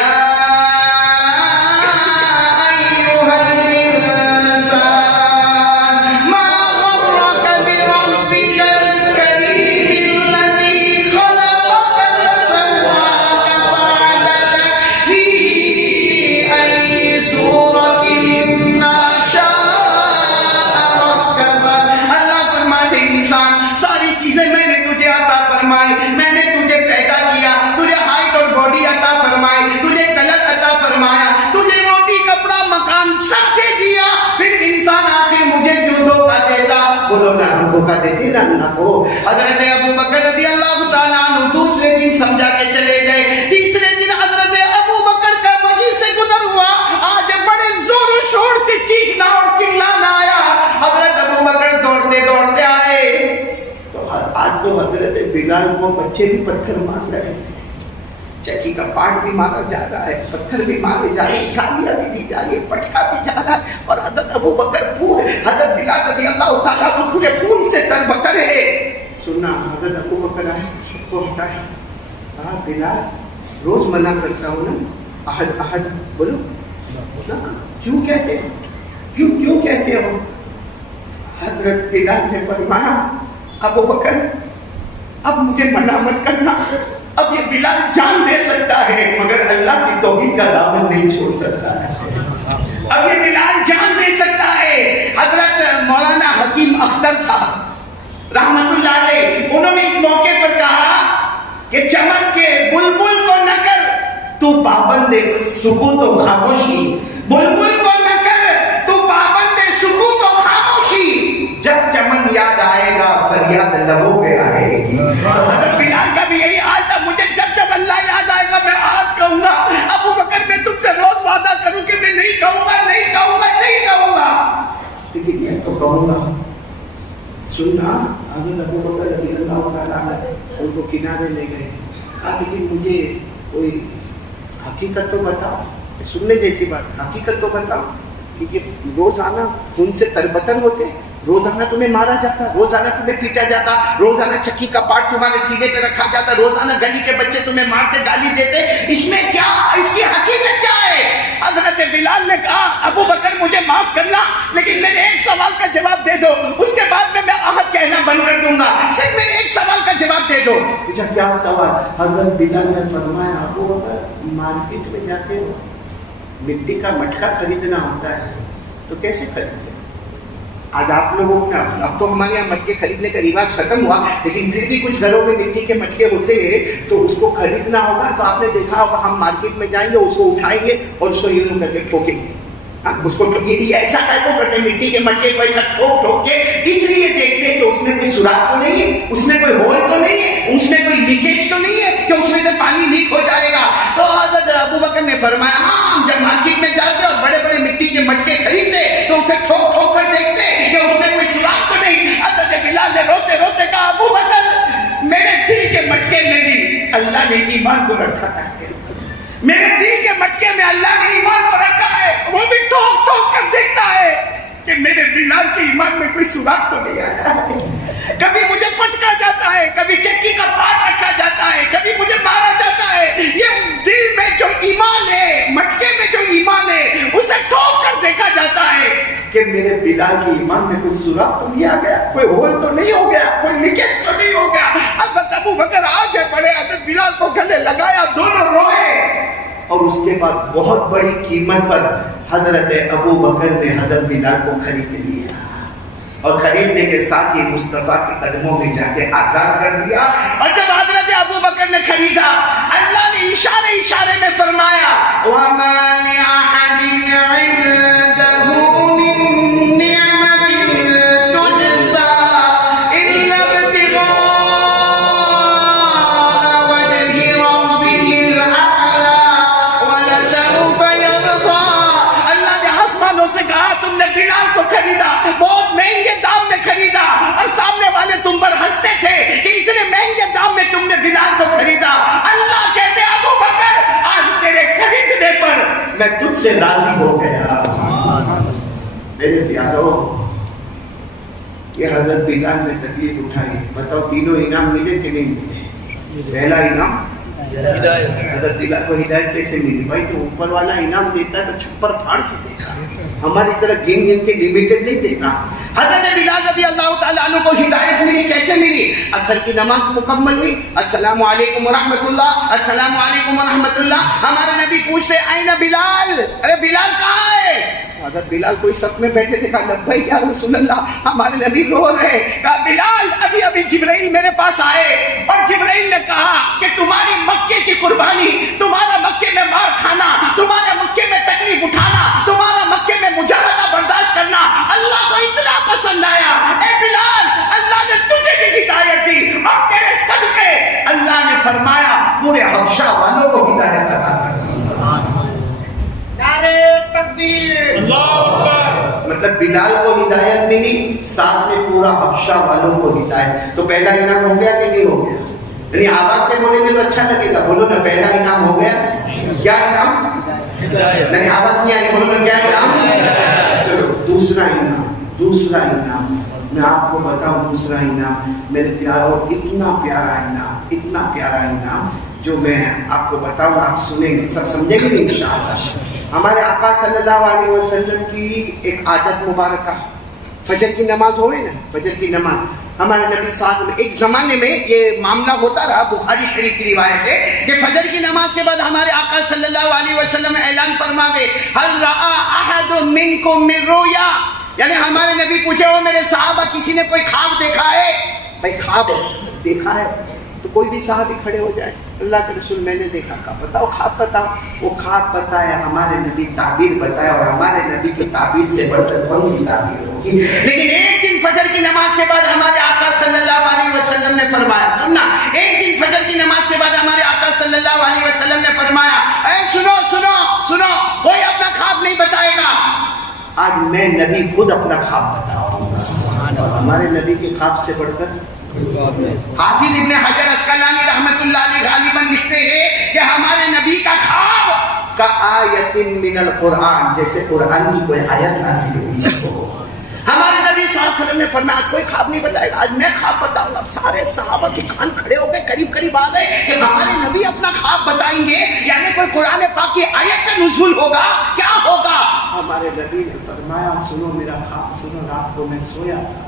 دھوکہ دیتے نا اللہ کو. حضرت ابوبکر رضی اللہ تعالیٰ عنہ دوسرے دن سمجھا کے چلے گئے. تیسرے دن حضرت ابوبکر کا وہیں سے گزر ہوا. آج بڑے زور و شور سے چیخنا اور چلانا آیا. حضرت ابوبکر دوڑتے دوڑتے آئے تو آج تو حضرت بلال کو بچے بھی پتھر مار رہے ہیں, چکی کا پاٹ بھی مارا جا رہا ہے, پتھر بھی مارے جا رہے ہیں, گالیاں بھی دی جا رہی ہے, پٹکا بھی جا رہا ہے. اور حضرت ابوبکر پورے, حضرت بلال رضی اللہ تعالیٰ کو پورے خون سے تربتر ہے. سننا, حضرت ابوبکر آئے, سب کو ہٹایا, کہا بلال روز منع کرتا ہوں نا احد احد, بولو کیوں کہتے ہو, کیوں کہتے ہو؟ حضرت بلال نے فرمایا ابوبکر اب مجھے منع مت کرنا, اب یہ بلال جان دے سکتا ہے مگر اللہ کی توحید کا دامن نہیں چھوڑ سکتا ہے. اب یہ بلال جان دے سکتا ہے. حضرت مولانا حکیم اختر صاحب رحمت اللہ علیہ, انہوں نے اس موقع پر کہا کہ چمن کے بلبل کو نہ کر تو پابند سکوت و خاموشی, بلبل کو نہ کر تو پابند سکوت و خاموشی, جب چمن یاد آئے گا فریاد لبوں پہ آئے گی. حضرت بلال کا بھی یہی حال تھا, مجھے جب اللہ یاد آئے گا میں آج کہوں گا. ابوبکر میں تم سے روز وعدہ کروں کہ میں نہیں کہوں گا, لیکن یہ تو کہوں گا. سننا, حضرت ابوبکر رضی اللہ تعالیٰ عنہ ان کو کنارے لے گئے. لیکن مجھے کوئی حقیقت تو بتاؤ, سننے جیسی بات, حقیقت تو بتاؤ کہ یہ روزانہ خون سے تربتر ہوتے, روزانہ تمہیں مارا جاتا, روزانہ تمہیں پیٹا جاتا, روزانہ چکی کا پارٹ تمہارے سینے پہ رکھا جاتا, روزانہ گلی کے بچے تمہیں مارتے گالی دیتے, اس میں کیا, اس کی حقیقت کیا ہے؟ حضرت بلال نے کہا ابو بکر مجھے معاف کرنا لیکن میرے ایک سوال کا جواب دے دو, اس کے بعد میں احد کہنا بند کر دوں گا, صرف میرے ایک سوال کا جواب دے دو. پوچھا کیا سوال؟ حضرت بلال نے فرمایا ابو بکر مارکیٹ میں جاتے ہو, مٹی کا مٹکا خریدنا ہوتا ہے تو کیسے خریدتے؟ آج آپ لوگوں نے, اب تو ہمارے یہاں مٹکے خریدنے کا رواج ختم ہوا, لیکن پھر بھی کچھ گھروں میں مٹی کے مٹکے ہوتے ہیں تو اس کو خریدنا ہوگا. تو آپ نے دیکھا ہوگا ہم مارکیٹ میں جائیں گے, اس کو اٹھائیں گے اور اس کو یوں کر کے ٹھوکیں گے, اس کو ایسا ٹائپ کو کرتے, مٹی کے مٹکے کو ایسا ٹھوک ٹھوک کے, اس لیے دیکھتے ہیں کہ اس میں کوئی سوراخ تو نہیں ہے, اس میں کوئی ہول تو نہیں ہے, اس میں کوئی لیکیج تو نہیں ہے کہ اس میں سے پانی لیک ہو جائے گا. تو حضرت ابو بکر نے فرمایا ہاں, ہم جب مارکیٹ میں جاتے اور بڑے بڑے مٹی کے مٹکے خریدتے تو اسے ٹھوک ٹھوک کر دیکھتے کہ اس میں کوئی سوراخ تو نہیں. حضرت بلال نے روتے روتے کہا ابو بکر میرے دل کے مٹکے میں بھی اللہ نے ایمان کو رکھا ہے, میرے دل کے مٹکے میں اللہ نے ایمان کو رکھا ہے, وہ بھی ٹھوک ٹھوک کر دیکھتا ہے کہ میرے بلال کے ایمان میں کوئی سوراخ تو نہیں آیا. کبھی مجھے پٹکا جاتا ہے, کبھی چکی کا پارٹ رکھا جاتا ہے, کبھی مجھے مارا جاتا ہے, یہ دل میں جو ایمان ہے, مٹکے میں جو ایمان ہے, اسے ٹھوک کر دیکھا جاتا ہے کہ میرے بلال کے ایمان میں کوئی سوراخ تو نہیں آ گیا, کوئی ہول تو نہیں ہو گیا, کوئی لیکیج تو نہیں ہو گیا. حضرت ابو بکر آگے بڑھے, حضرت بلال کو گلے لگایا, دونوں روئے, اور اس کے بعد بہت بڑی قیمت پر حضرت ابو بکر نے حضرت بلال کو خرید لیا, اور خریدنے کے ساتھ ہی مصطفیٰ کے قدموں میں جا کے آزاد کر دیا. اور جب حضرت ابو بکر نے خریدا, اللہ نے اشارے اشارے میں فرمایا وَمَا لِأَحَدٍ عِندَهُ مِن نِّعْمَةٍ تُجْزَىٰ إِلَّا ابْتِغَاءَ وَجْهِ رَبِّهِ الْأَعْلَىٰ وَلَسَوْفَ يَرْضَىٰ. اللہ نے آسمانوں سے کہا تم نے بلال کو خریدا, بہت مہنگے دام میں خریدا, اور سامنے والے تم پر ہنستے تھے کہ اتنے مہنگے دام میں تم نے بلال کو خریدا. اللہ کہتے ابو بکر آج تیرے خریدنے پر میں تجھ سے راضی ہو گیا. میرے پیارو, یہ حضرت بلال نے تکلیف اٹھائی, بتاؤ تینوں انعام ملے کہ نہیں ملے؟ پہلا انعام حضرت بلال کو ہدایت کیسے ملی؟ بھائی جو اوپر والا انعام دیتا ہے تو چھپر پھاڑ کے دیتا, ہماری طرح گن گن کے لمیٹڈ نہیں دیتا. حضرت بلال رضی اللہ تعالیٰ عنہ کو ہدایت ملی, کیسے ملی؟ عصر کی نماز مکمل ہوئی, السلام علیکم ورحمۃ اللہ, السلام علیکم ورحمۃ اللہ. ہمارے نبی پوچھتے این بلال, ارے بلال کہاں ہے؟ حضرت بلال کوئی صف میں بیٹھے تھے, کہا لبیک یا رسول اللہ. ہمارے نبی رو رہے, کہا بلال ابھی ابھی جبرائیل میرے پاس آئے اور جبرائیل نے کہا کہ تمہاری مکے کی قربانی, تمہارا مکے میں مار کھانا, تمہارا مکے میں تکلیف اٹھانا, تمہارا مکے میں مجاہدہ برداشت کرنا اللہ کو اتنا پسند آیا. اے بلال اللہ نے تجھے بھی ہدایت دی, اور تیرے صدقے اللہ نے فرمایا پورے حبشہ والوں کو ہدایت عطا کر. مطلب بلال کو ہدایت ملی, ساتھ میں پورا حبشہ والوں کو ہدایت. تو پہلا انعام ہو گیا کہ نہیں ہو گیا؟ یعنی آواز سے بولے گے تو اچھا لگے گا, بولو نا پہلا انعام ہو گیا. کیا انعام؟ نہیں آواز نہیں آ رہی, بولو نا کیا انعام. چلو دوسرا انعام, دوسرا انعام میں آپ کو بتاؤں. دوسرا انعام میرے پیاروں, اتنا پیارا انعام, اتنا پیارا انعام جو میں آپ کو بتاؤں, آپ سنیں گے, سب سمجھیں گے انشاءاللہ. ہمارے آقا صلی اللہ علیہ وسلم کی ایک عادت مبارکہ, فجر کی نماز ہوئے نا, فجر کی نماز ہمارے نبی صاحب میں ایک زمانے میں یہ معاملہ ہوتا رہا, بخاری شریف کی روایت ہے کہ فجر کی نماز کے بعد ہمارے آقا صلی اللہ علیہ وسلم اعلان فرماوے هل رأى احد منکم من رؤیا, یعنی ہمارے نبی پوچھے وہ میرے صحابہ کسی نے کوئی خواب دیکھا ہے؟ بھائی خواب دیکھا ہے تو کوئی بھی صحابی کھڑے ہو جائے, اللہ کے رسول میں نے دیکھا, کہا بتاؤ خواب بتاؤ. وہ خواب بتایا, ہمارے نبی تعبیر بتایا, اور ہمارے نبی کی تعبیر سے بڑھ کر کون سی تعبیر ہوگی. لیکن ایک دن فجر کی نماز کے بعد ہمارے آقا صلی اللہ علیہ وسلم نے فرمایا, سننا, ایک دن فجر کی نماز کے بعد ہمارے آقا صلی اللہ علیہ وسلم نے فرمایا اے سنو سنو سنو, کوئی اپنا خواب نہیں بتائے گا, آج میں نبی خود اپنا خواب بتاؤں گا. اور ہمارے نبی کے خواب سے بڑھ کر حافظ ابن حجر اسقلانی رحمۃ اللہ علیہ غالباً لکھتے ہیں کہ ہمارے نبی کا خواب کا آیت من القرآن، جیسے قرآن کی کوئی آیت نازل ہوئی ہو۔ ہمارے نبی صلی اللہ علیہ وسلم نے فرمایا کوئی خواب نہیں بتائے گا، آج میں خواب بتاؤں گا۔ سارے صحابہ کے کان کھڑے ہو گئے، قریب قریب آ گئے کہ ہمارے نبی اپنا خواب بتائیں گے، یعنی کوئی قرآن پاک کی آیت کا نزول ہوگا، کیا ہوگا؟ ہمارے نبی نے فرمایا سنو میرا خواب سنو، رات کو میں سویا تھا،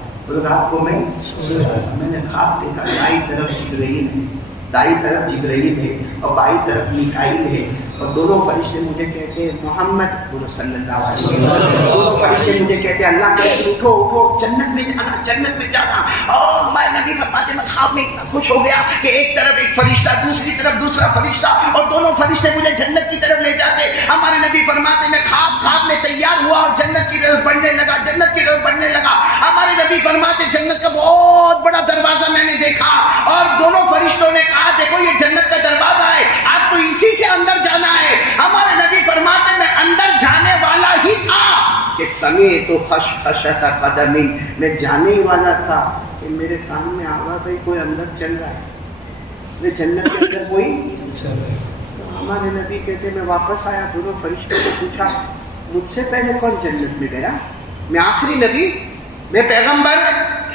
رات کو میں سویا تھا، میں نے خواب دیکھا دائیں طرف جبرائیل ہے، دائیں طرف جبرائیل ہے اور بائیں طرف میکائیل ہے، اور دونوں فرشتے مجھے کہتے ہیں محمد صلی اللہ علیہ وسلم، دونوں فرشتے مجھے کہتے ہیں اللہ کے اٹھو اٹھو جنت میں جانا، جنت میں جانا۔ اور ہمارے نبی فرماتے میں خواب میں اتنا خوش ہو گیا کہ ایک طرف ایک فرشتہ، دوسری طرف دوسرا فرشتہ، اور دونوں فرشتے مجھے جنت کی طرف لے جاتے۔ ہمارے نبی فرماتے میں خواب میں تیار ہوا اور جنت کی طرف بڑھنے لگا، جنت کی طرف بڑھنے لگا۔ ہمارے نبی فرماتے جنت کا بہت بڑا دروازہ میں نے دیکھا، اور دونوں فرشتوں نے کہا دیکھو یہ جنت کا دروازہ ہے، آپ کو اسی سے اندر جانا ہے۔ ہمارے نبی فرماتے میں اندر جانے والا ہی تھا کہ سمیعت خشخشۃ قدم، میں جانے ہی والا تھا کہ میرے کان میں آواز آئی کوئی اندر چل رہا ہے، میں جنت کے اندر کوئی چل رہا ہے۔ ہمارے نبی کہتے میں واپس آیا، دونوں فرشتوں کو پوچھا مجھ سے پہلے کون جنت میں گیا؟ میں آخری نبی، میں پیغمبر،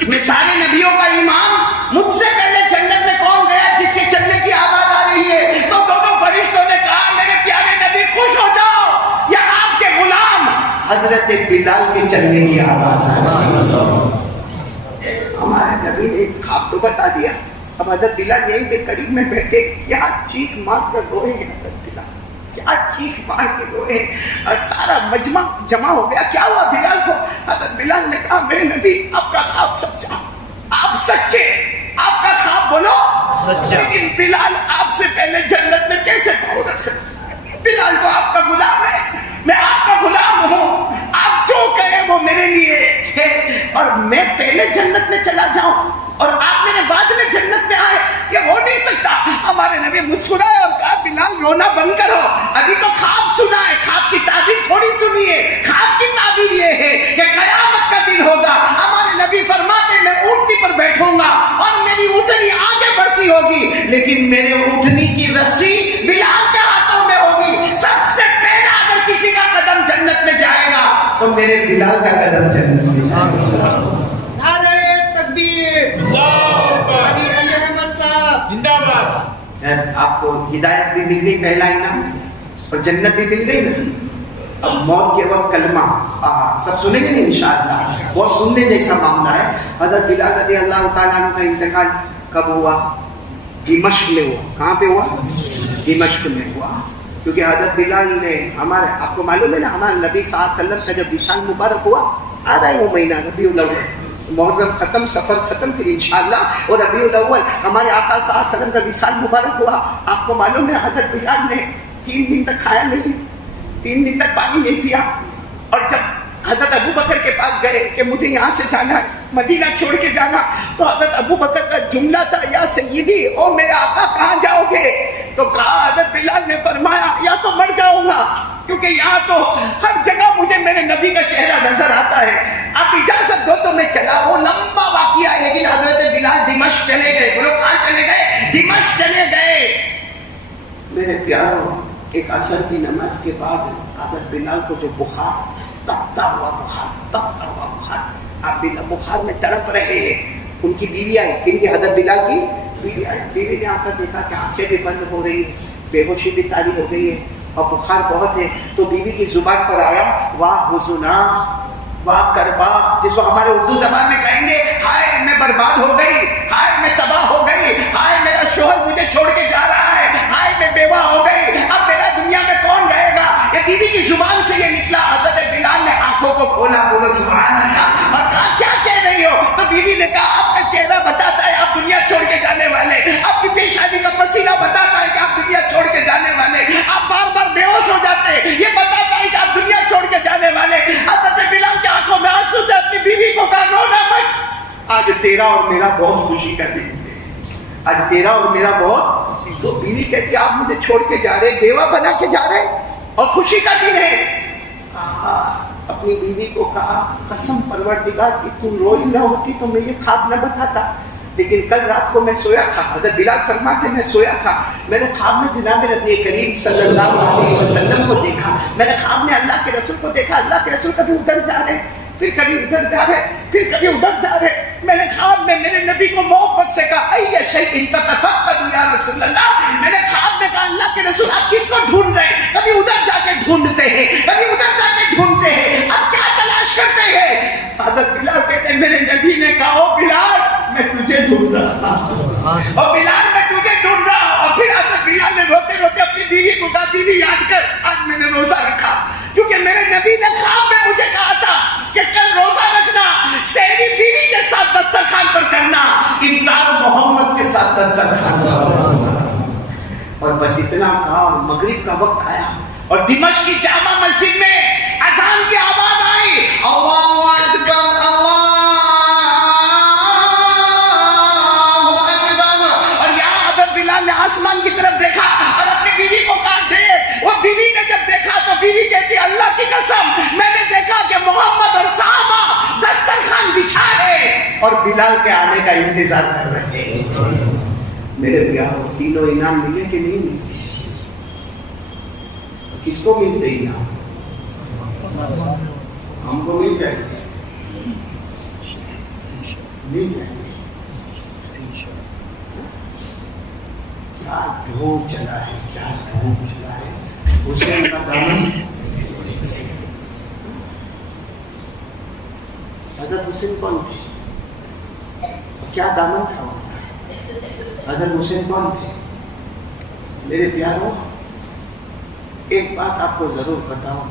میں سارے نبیوں کا امام، مجھ سے پہلے جنت میں کون گیا جس کے چلنے کی آواز آ رہی ہے؟ تو دونوں فرشتوں نے کہا میرے پیارے نبی خوش ہو جاؤ، یا آپ کے غلام حضرت بلال کے چلنے کی آواز آ رہی ہے۔ ہمارے نبی نے ایک خواب تو بتا دیا، اب حضرت بلال یہیں کے قریب میں بیٹھے، کیا چیخ مار کر روئے ہیں حضرت بلال، کیا چیخ مار کے روئے، اور سارا مجمع جمع ہو گیا، کیا ہوا بلال کو؟ حضرت بلال نے کہا میرے نبی آپ کا خواب سچا، آپ سچے، آپ کا خواب بولو سچا، لیکن بلال آپ سے پہلے جنت میں کیسے پاؤں رکھ سکتا ہے؟ بلال تو آپ کا غلام ہے، میں آپ کا غلام ہوں، آپ جو کہے وہ میرے لیے ہے، اور میں پہلے جنت میں چلا جاؤں اور آپ میرے بعد میں جنت میں آئے، یہ ہو نہیں سکتا۔ ہمارے نبی مسکرائے اور کہا بلال رونا بند کرو، ابھی تو خواب سنا ہے، خواب کی تعبیر تھوڑی سنی ہے، خواب کی تعبیر یہ ہے کہ قیامت کا دن ہوگا، ہمارے نبی فرماتے میں اونٹنی پر بیٹھوں گا اور میری اونٹنی آگے بڑھتی ہوگی، لیکن میرے اونٹنی کی رسی بلال کے ہاتھوں میں ہوگی، سب سے پہلا اگر کسی کا قدم جنت میں جائے گا تو میرے بلال کا قدم جنت میں جائے گا۔ آپ کو ہدایت بھی مل گئی، پہلا انعام، اور جنت بھی مل گئی نا۔ اب موت کے وقت کلمہ سب سنیں گے نا انشاءاللہ، بہت سننے جیسا معاملہ ہے۔ حضرت بلال رضی اللہ تعالیٰ عنہ کا انتقال کب ہوا؟ دمشق میں ہوا۔ کہاں پہ ہوا؟ دمشق میں ہوا، کیونکہ حضرت بلال نے ہمارے، آپ کو معلوم ہے نا ہمارے نبی صلی اللہ علیہ وسلم کا جب وصال مبارک ہوا، آ رہا ہے وہ مہینہ ربیع الاول، محرم ختم، سفر ختم، پھر انشاءاللہ اور ربیع الاول ہمارے آقا صلی اللہ علیہ وسلم کا وصال مبارک ہوا۔ آپ کو معلوم ہے حضرت بلال نے 3 دن تک کھایا نہیں، 3 دن تک پانی نہیں پیا، اور جب حضرت ابو بکر کے پاس گئے کہ مجھے یہاں سے جانا ہے، مدینہ چھوڑ کے جانا، تو حضرت ابو بکر کا جملہ تھا یا سیدی، او میرے آقا کہاں جاؤ گے؟ تو کہا، حضرت بلال نے فرمایا یا تو مر جاؤں گا، کیونکہ یہاں تو ہر جگہ مجھے میرے نبی کا چہرہ نظر آتا ہے، آپ اجازت دو تو میں چلا۔ وہ لمبا واقعہ ہے، لیکن حضرت بلال دمشق چلے گئے۔ بولو کہاں چلے گئے؟ دمشق چلے گئے۔ میرے پیاروں، ایک عصر کی نماز کے بعد حضرت بلال کو جو بخار، تپتا ہوا بخار، آپ بخار میں تڑپ رہے ہیں۔ ان کی بیوی آئی، کن کی؟ حضرت بلال کی بیوی آئی۔ بیوی نے آ کر دیکھا کہ آنکھیں بھی بند ہو رہی ہیں، بے ہوشی بھی طاری ہو گئی ہے اور بخار بہت ہے، تو بیوی کی زبان پر آیا واہ حزنا، واہ کربا، جس کو ہمارے اردو زبان میں کہیں گے ہائے میں برباد ہو گئی، ہائے میں تباہ ہو گئی، ہائے میرا شوہر مجھے چھوڑ کے جا رہا ہے، ہائے میں بیوہ ہو گئی، اب میرا دنیا میں کون رہے گا؟ یہ بیوی کی زبان سے یہ نکلا۔ حضرت بلال نے آنکھوں کو کھولا، بولو سبحان اللہ، اور کہا کیا کہہ رہی ہو؟ تو بیوی نے کہا آپ کا چہرہ بتاتا ہے آپ دنیا چھوڑ کے جانے والے، آپ کی پیشانی کا پسینہ بتاتا ہے کہ آپ دنیا چھوڑ کے جانے والے، آپ بار بار بے ہوش ہو جاتے ہیں، یہ بتاتا ہے کہ آپ دنیا چھوڑ کے جانے والے۔ حضرت بلال کی آنکھوں میں آنسو تھے، اپنی بیوی کو کہا رونا مت، آج تیرا اور میرا بہت خوشی کا دن ہے، آج تیرا اور میرا بہت۔ تو بیوی کہتی آپ مجھے چھوڑ کے جا رہے، بیوہ بنا کے جا رہے اور خوشی کا دن ہے۔ اپنی بیوی کو کہا قسم پروردگار کی تم روئی نہ ہوتی تو میں یہ خواب نہ بتاتا، لیکن کل رات کو میں سویا تھا، حضرت بلال فرماتے میں سویا تھا، میں نے خواب میں جناب نبی کریم صلی اللہ علیہ وسلم کو دیکھا، میں نے خواب میں اللہ کے رسول کو دیکھا، اللہ کے رسول کبھی ادھر جا رہے پھر کبھی ادھر جا رہے پھر کبھی ادھر جا رہے. میں نے خواب میں میرے نبی کو محبت سے کہا ای شیء تتفقد یا رسول اللہ، میں نے خواب میں کہا اللہ کے رسول آپ کس کو ڈھونڈ رہے ہیں؟ کبھی ادھر جا کے ڈھونڈتے ہیں کبھی ادھر جا کے ڈھونڈتے ہیں، آپ کیا تلاش کرتے ہیں؟ حضرت بلال کہتے ہیں میرے نبی نے کہا او بلال میں تجھے ڈھونڈ رہا ہوں، اور بلال میں تجھے ڈھونڈ رہا ہوں. اور پھر حضرت بلال نے روتے روتے اپنی بیوی کو کہا بیوی یاد کر آج میں نے روزہ رکھا، کیونکہ میرے نبی نے خواب میں مجھے کہا تھا کہ کل روزہ رکھنا، سحری بیوی کے ساتھ دسترخوان پر کرنا، افطار محمد کے ساتھ دسترخوان پر. اور بس اتنا کہا اور مغرب کا وقت آیا اور دمشق کی جامع مسجد میں اذان کی آواز آئی، اللہ اکبر نے آسمان کی طرف دیکھا اور اپنی بیوی کو کہا دیکھ. وہ بیوی نے جب دیکھا تو بیوی کہتی اللہ کی قسم میں نے دیکھا کہ محمد اور صحابہ دسترخوان بچھا ہے اور بلال کے آنے کا انتظار کر رہے ہیں. میرے پیاروں تینوں انعام ملے کہ نہیں ملے؟ کس کو ملتے انعام؟ ہم کو مل جائے مل جائے. کیا ڈھونڈ چلا ہے، کیا ڈھونڈ چلا ہے. حسین کا دامن، حضرت حسین کون تھے؟ کیا دامن تھا ان کا؟ حضرت حسین کون تھے؟ میرے پیاروں ایک بات آپ کو ضرور بتاؤں،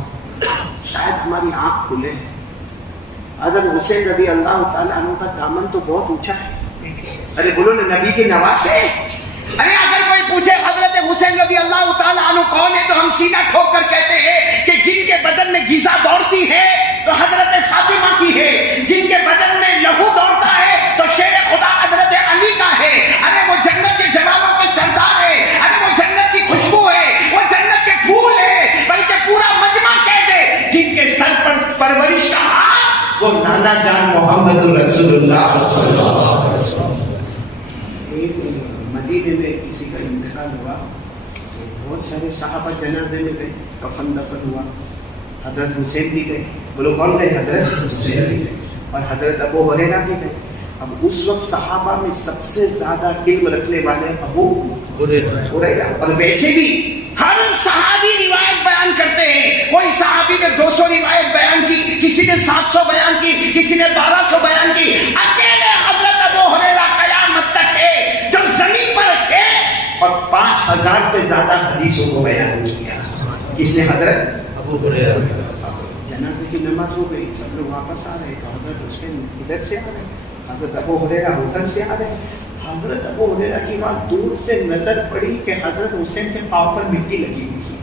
شاید ہماری آنکھ کھلے. حضرت حسین رضی اللہ تعالیٰ عنہ کا دامن تو بہت اونچا ہے. ارے بولو نا نبی کے نواسے. ارے اگر کوئی پوچھے حضرت حسین رضی اللہ تعالیٰ عنہ کون ہے تو ہم سینہ ٹھوک کر کہتے ہیں کہ جن کے بدن میں غذا دوڑتی ہے تو حضرت فاطمہ کی ہے، جن کے بدن میں لہو دوڑتا ہے تو شیر خدا حضرت علی کا ہے. ارے وہ جنت کے جوانوں کے سردار ہے، ارے وہ جنت کی خوشبو ہے، وہ جنت کے پھول ہے، بلکہ پورا مجمع کہہ دے جن کے سر پر پرورش کا ہاتھ وہ نانا جان محمد رسول اللہ صلی اللہ علیہ وسلم. مدینے میں کسی کا انتقال ہوا، بہت سارے صحابہ جنازے میں گئے، کفن دفن ہوا. حضرت حسین بھی گئے. بولو کون گئے؟ حضرت حسین بھی گئے اور حضرت ابو ہریرہ بھی گئے. اب اس وقت صحابہ میں سب سے زیادہ علم رکھنے والے ابو ہریرہ. اور ویسے بھی ہر صحابی روایت بیان کرتے ہیں. کوئی صحابی نے 200 روایت بیان کی، کسی نے 700 بیان کی، کسی نے 1200 بیان کی. اکیلے حضرت ابو ہریرہ قیامت تک ہے جو زمین پر تھے اور 5000 سے زیادہ حدیثوں کو بیان کیا. کس نے؟ حضرت ابو ہریرہ. جنازے کی نماز ہو گئی، سب لوگ واپس آ رہے تو حضرت حسین ادھر سے آ رہے، حضرت ابو ہریرہ ادھر سے آ رہے. حضرت ابو ہریرہ کی بات دور سے نظر پڑی کہ حضرت حسین کے پاؤں پر مٹی لگی ہوئی تھی،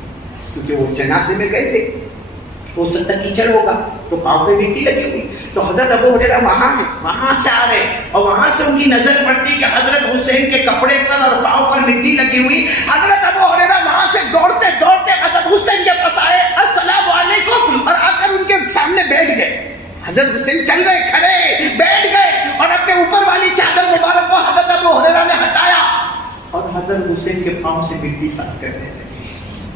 کیونکہ وہ جنازے میں گئے تھے، ہو سکتا کیچڑ ہوگا تو پاؤں پہ مٹی لگی ہوئی. تو حضرت ابو ہریرہ وہاں ہیں، وہاں سے آ رہے اور وہاں سے ان کی نظر پڑتی کہ حضرت حسین کے کپڑے پر اور پاؤں پر مٹی لگی ہوئی. حضرت ابو ہریرہ وہاں سے دوڑتے دوڑتے حضرت حسین کے پاس آئے، السلام علیکم، اور آ کر ان کے سامنے بیٹھ گئے. حضرت حسین چل گئے، کھڑے بیٹھ گئے اور اپنے اوپر والی چادر مبارک کو حضرت ابو ہریرہ نے ہٹایا اور حضرت حسین کے پاؤں سے مٹی صاف کرنے لگے.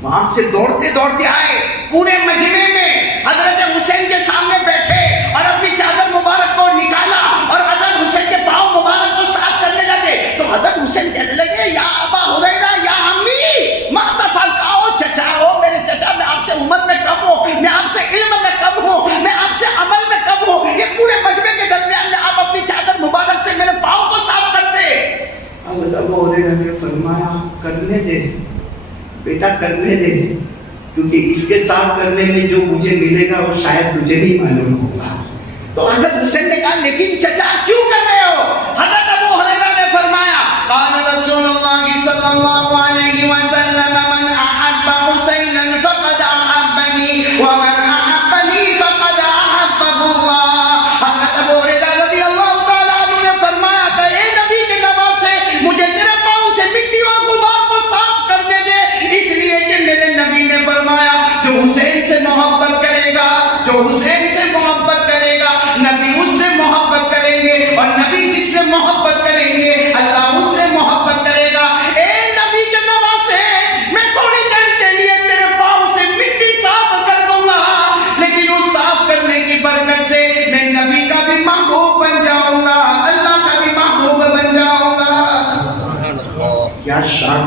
وہاں سے دوڑتے دوڑتے آئے، پورے مجمع میں حضرت حسین کے سامنے بیٹھے اور اپنی چادر مبارک کو نکالا اور حضرت حسین کے پاؤں مبارک کو صاف کرنے لگے. تو حضرت حسین کہنے لگے یا ابا ہریرہ یا امی ما تفعل، کہو چچا ہو میرے چچا، میں آپ سے عمر میں کم ہوں، میں آپ سے علم میں کم ہوں، میں آپ سے عمل میں کم ہوں، یہ پورے مجمع کے درمیان میں آپ اپنی چادر مبارک سے میرے پاؤں کو صاف کرتے. حضرت ابو ہریرہ نے فرمایا کرنے دے بیٹا، کرنے دے، کیونکہ اس کے صاف کرنے میں جو مجھے ملے گا وہ شاید تجھے نہیں معلوم ہوگا. تو حضرت حسین نے کہا لیکن چچا کیوں کر رہے ہو؟ حضرت ابو ہریرہ نے فرمایا قال رسول اللہ صلی اللہ علیہ وسلم من احب حسینا فقد احبنی ومن احبنی فقد احبه اللہ. حضرت ابو ہریرہ رضی اللہ تعالیٰ عنہ نے فرمایا کہ اے نبی کے نواسے، مجھے تیرے پاؤں سے مٹی اور غبار کو صاف کرنے دے، اس لیے کہ میرے نبی نے فرمایا جو حسین سے محبت کرے گا، جو حسین سے محبت کرے گا، نبی اس سے محبت کریں گے اور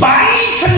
22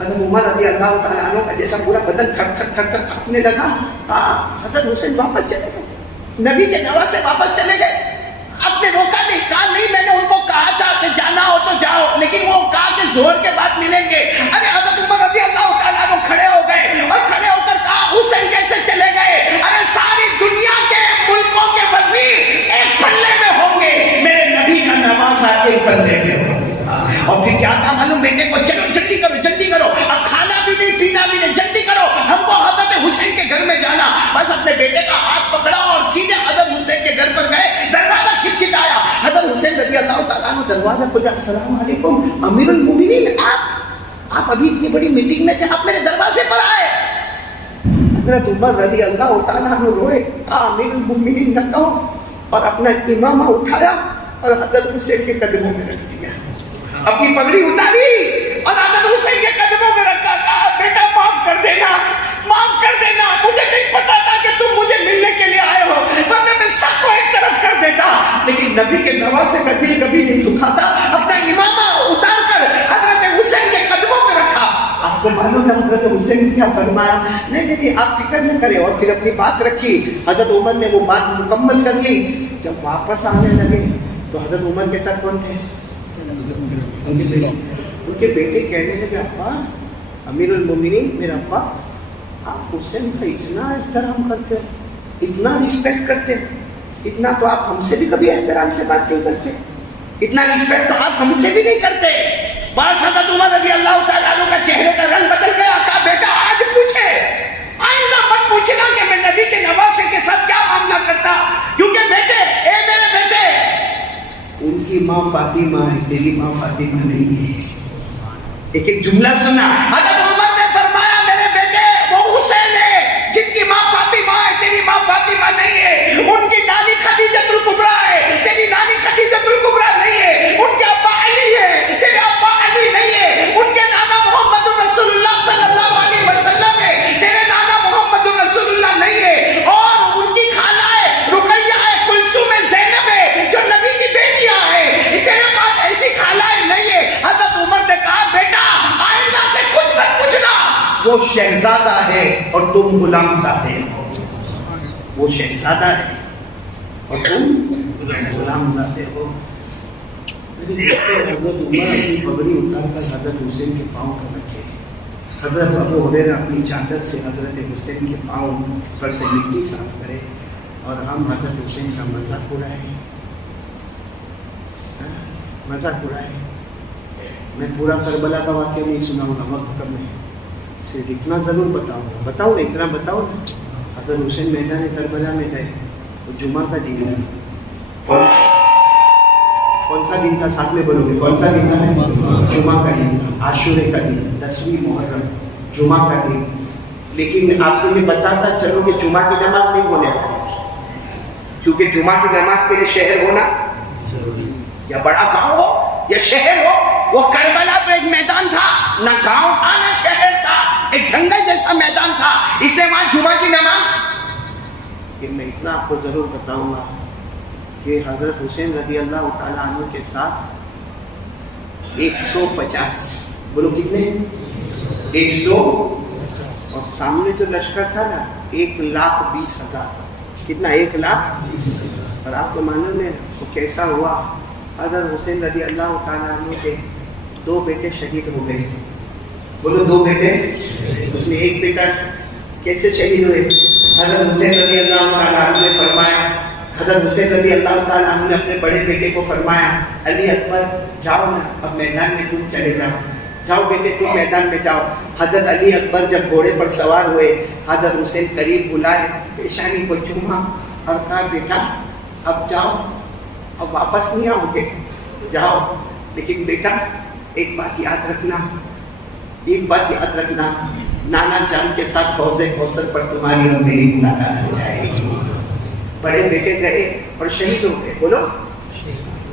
حضرت عمر رضی اللہ تعالیٰ عنہ کا جیسا پورا بدن تھر تھر تھر تھر کانپنے لگا. حضرت حسین واپس چلے گئے, نبی کے نواسے واپس چلے گئے. آپ نے روکا نہیں, کہا نہیں میں نے ان کو کہا تھا کہ جانا ہو تو جاؤ, لیکن وہ کہا کہ زہر کے بعد ملیں گے. ارے حضرت عمر رضی اللہ تعالیٰ عنہ کھڑے ہو گئے اور کھڑے ہو کر کہا حسین کیسے چلے گئے؟ ارے ساری دنیا کے ملکوں کے وزیر ایک پلے میں ہوں گے, میرے نبی کا نواسا ایک پلے میں ہوگا. اور پھر کیا کہا معلوم بیٹے کو, چلو جلدی کرو جلدی کرو, اب کھانا بھی نہیں پینا بھی نہیں, جلدی کرو, ہم کو حضرت حسین کے گھر میں جانا. بس اپنے بیٹے کا ہاتھ پکڑا اور سیدھے حضرت حسین کے گھر پر گئے. دروازہ کھٹکھٹایا, حضرت حسین رضی اللہ تعالیٰ عنہ دروازہ کھولا. السلام علیکم امیر المومنین, آپ ابھی اتنی بڑی میٹنگ میں تھے, آپ میرے دروازے پر آئے. حضرت عمر رضی اللہ تعالیٰ عنہ روئے, امیر المومنین نہ کہو, اور اپنا امامہ اٹھایا اور حضرت حسین کے قدموں میں رکھ دیا. اپنی پگڑی اتاری اور حضرت حسین کے قدموں میں رکھا. کہا بیٹا معاف کر دینا, معاف کر دینا, مجھے نہیں پتا تھا کہ تم مجھے ملنے کے لیے آئے ہو, ورنہ میں سب کو ایک طرف کر دیتا. لیکن نبی کے نواسے کا دل کبھی نہیں دکھا تھا. اپنا امامہ اتار کر حضرت حسین کے قدموں میں رکھا. آپ کو معلوم ہے حضرت حسین نے کیا فرمایا؟ نہیں آپ فکر نہ کریں, اور پھر اپنی بات رکھی. حضرت عمر نے وہ بات مکمل کر لی. جب واپس آنے لگے تو حضرت عمر کے ساتھ کون تھے؟ ان کے بیٹے کہنے لگے, ابا امیر المومنین, میرا ابا, آپ حسین کا اتنا احترام کرتے, اتنا رسپیکٹ کرتے, اتنا تو آپ ہم سے بھی کبھی احترام سے بات نہیں کرتے, اتنا رسپیکٹ تو آپ ہم سے بھی نہیں کرتے. بس حضرت عمر رضی اللہ تعالیٰ عنہ کا چہرے کا رنگ بدل گیا. کہا بیٹا آج پوچھے, آئندہ مت پوچھنا کہ میں نبی کے نواسے کے ساتھ کیا معاملہ کرتا, کیونکہ بیٹے, اے میرے بیٹے, ان کی ماں فاطمہ ہے, تیری ماں فاطمہ نہیں ہے. ایک ایک جملہ سنا. حضرت عمر نے فرمایا میرے بیٹے وہ حسین ہے جن کی ماں فاطمہ ہے, تیری ماں فاطمہ نہیں ہے. ان کی نانی خدیجۃ الکبریٰ ہے, تیری نانی خدیجۃ الکبریٰ نہیں ہے. ان کے ابا علی ہے, تیرے ابا علی نہیں ہے. ان کے نانا محمد رسول اللہ صلی اللہ علیہ وسلم ہے, تیرے نانا محمد رسول اللہ نہیں ہے. اور ان کی خالہ ہے رقیہ ہے, کلثوم ہے, زینب ہے, جو نبی کی بیٹیاں ہیں. تیرے پاس ایسی خالائیں نہیں ہے. حضرت عمر نے کہا بیٹا آئندہ سے کچھ مت پوچھنا, وہ شہزادہ ہے اور تم غلام زادے ہو. وہ شہزادہ ہے اور تم غلام زادے ہو. حضرت عمر اپنی پگڑی اتار کر حضرت حسین کے پاؤں پر رکھے. حضرت ابو ہریرہ اپنی چادر سے حضرت حسین کے پاؤں پر سے مٹی صاف کرے اور ہم حضرت حسین کا مذاق اڑائیں, مذاق اڑائیں. میں پورا کربلا کا واقعہ نہیں سناؤں گا, وقت کم ہے, صرف اتنا ضرور بتاؤں نا, اتنا بتاؤں نا. حضرت حسین میدان کربلا میں گئے, وہ جمعہ کا دن تھا. کون سا دن تھا, ساتھ میں بولو گے کون سا دن تھا؟ جمعہ کا دن تھا, عاشورے کا دن, 10ویں محرم, جمعہ کا دن. لیکن آپ کو یہ بتاتا چلو کہ جمعہ کی نماز نہیں ہونے والی, کیونکہ جمعہ کی نماز کے لیے شہر ہونا ضروری, یا بڑا گاؤں ہو یا شہر ہو. وہ کربلا پہ ایک میدان تھا, نہ گاؤں تھا نہ شہر تھا, ایک جنگل جیسا میدان تھا, اس لیے وہاں جمعہ کی نماز. کہ میں اتنا آپ کو ضرور بتاؤں گا کہ حضرت حسین رضی اللہ تعالیٰ عنہ کے ساتھ 150, بولو کتنے, 100, اور سامنے جو لشکر تھا نا 1,20,000. کتنا, 1,20,000. اور آپ کو معلوم ہے وہ کیسا ہوا. حضرت حسین رضی اللہ تعالیٰ عنہ کے 2 بیٹے شہید ہو گئے. بولو 2 بیٹے. اس میں ایک بیٹا کیسے شہید ہوئے؟ حضرت حسین رضی اللہ تعالیٰ عنہ نے فرمایا, حضرت حسین رضی اللہ تعالیٰ عنہ نے اپنے بڑے بیٹے کو فرمایا, علی اکبر جاؤ نا, اب میدان میں تم چلے جاؤ, جاؤ بیٹے تم میدان میں جاؤ. حضرت علی اکبر جب گھوڑے پر سوار ہوئے, حضرت حسین قریب بلائے, پیشانی کو چوما اور کہا بیٹا اب جاؤ, اب واپس نہیں آؤ گے, جاؤ, لیکن بیٹا ایک بات یاد رکھنا, ایک بات یاد رکھنا, نانا جان کے ساتھ حوض کوثر پر تمہاری اور میری ملاقات ہو جائے گی. بڑے بیٹے گئے اور شہید ہو گئے. بولو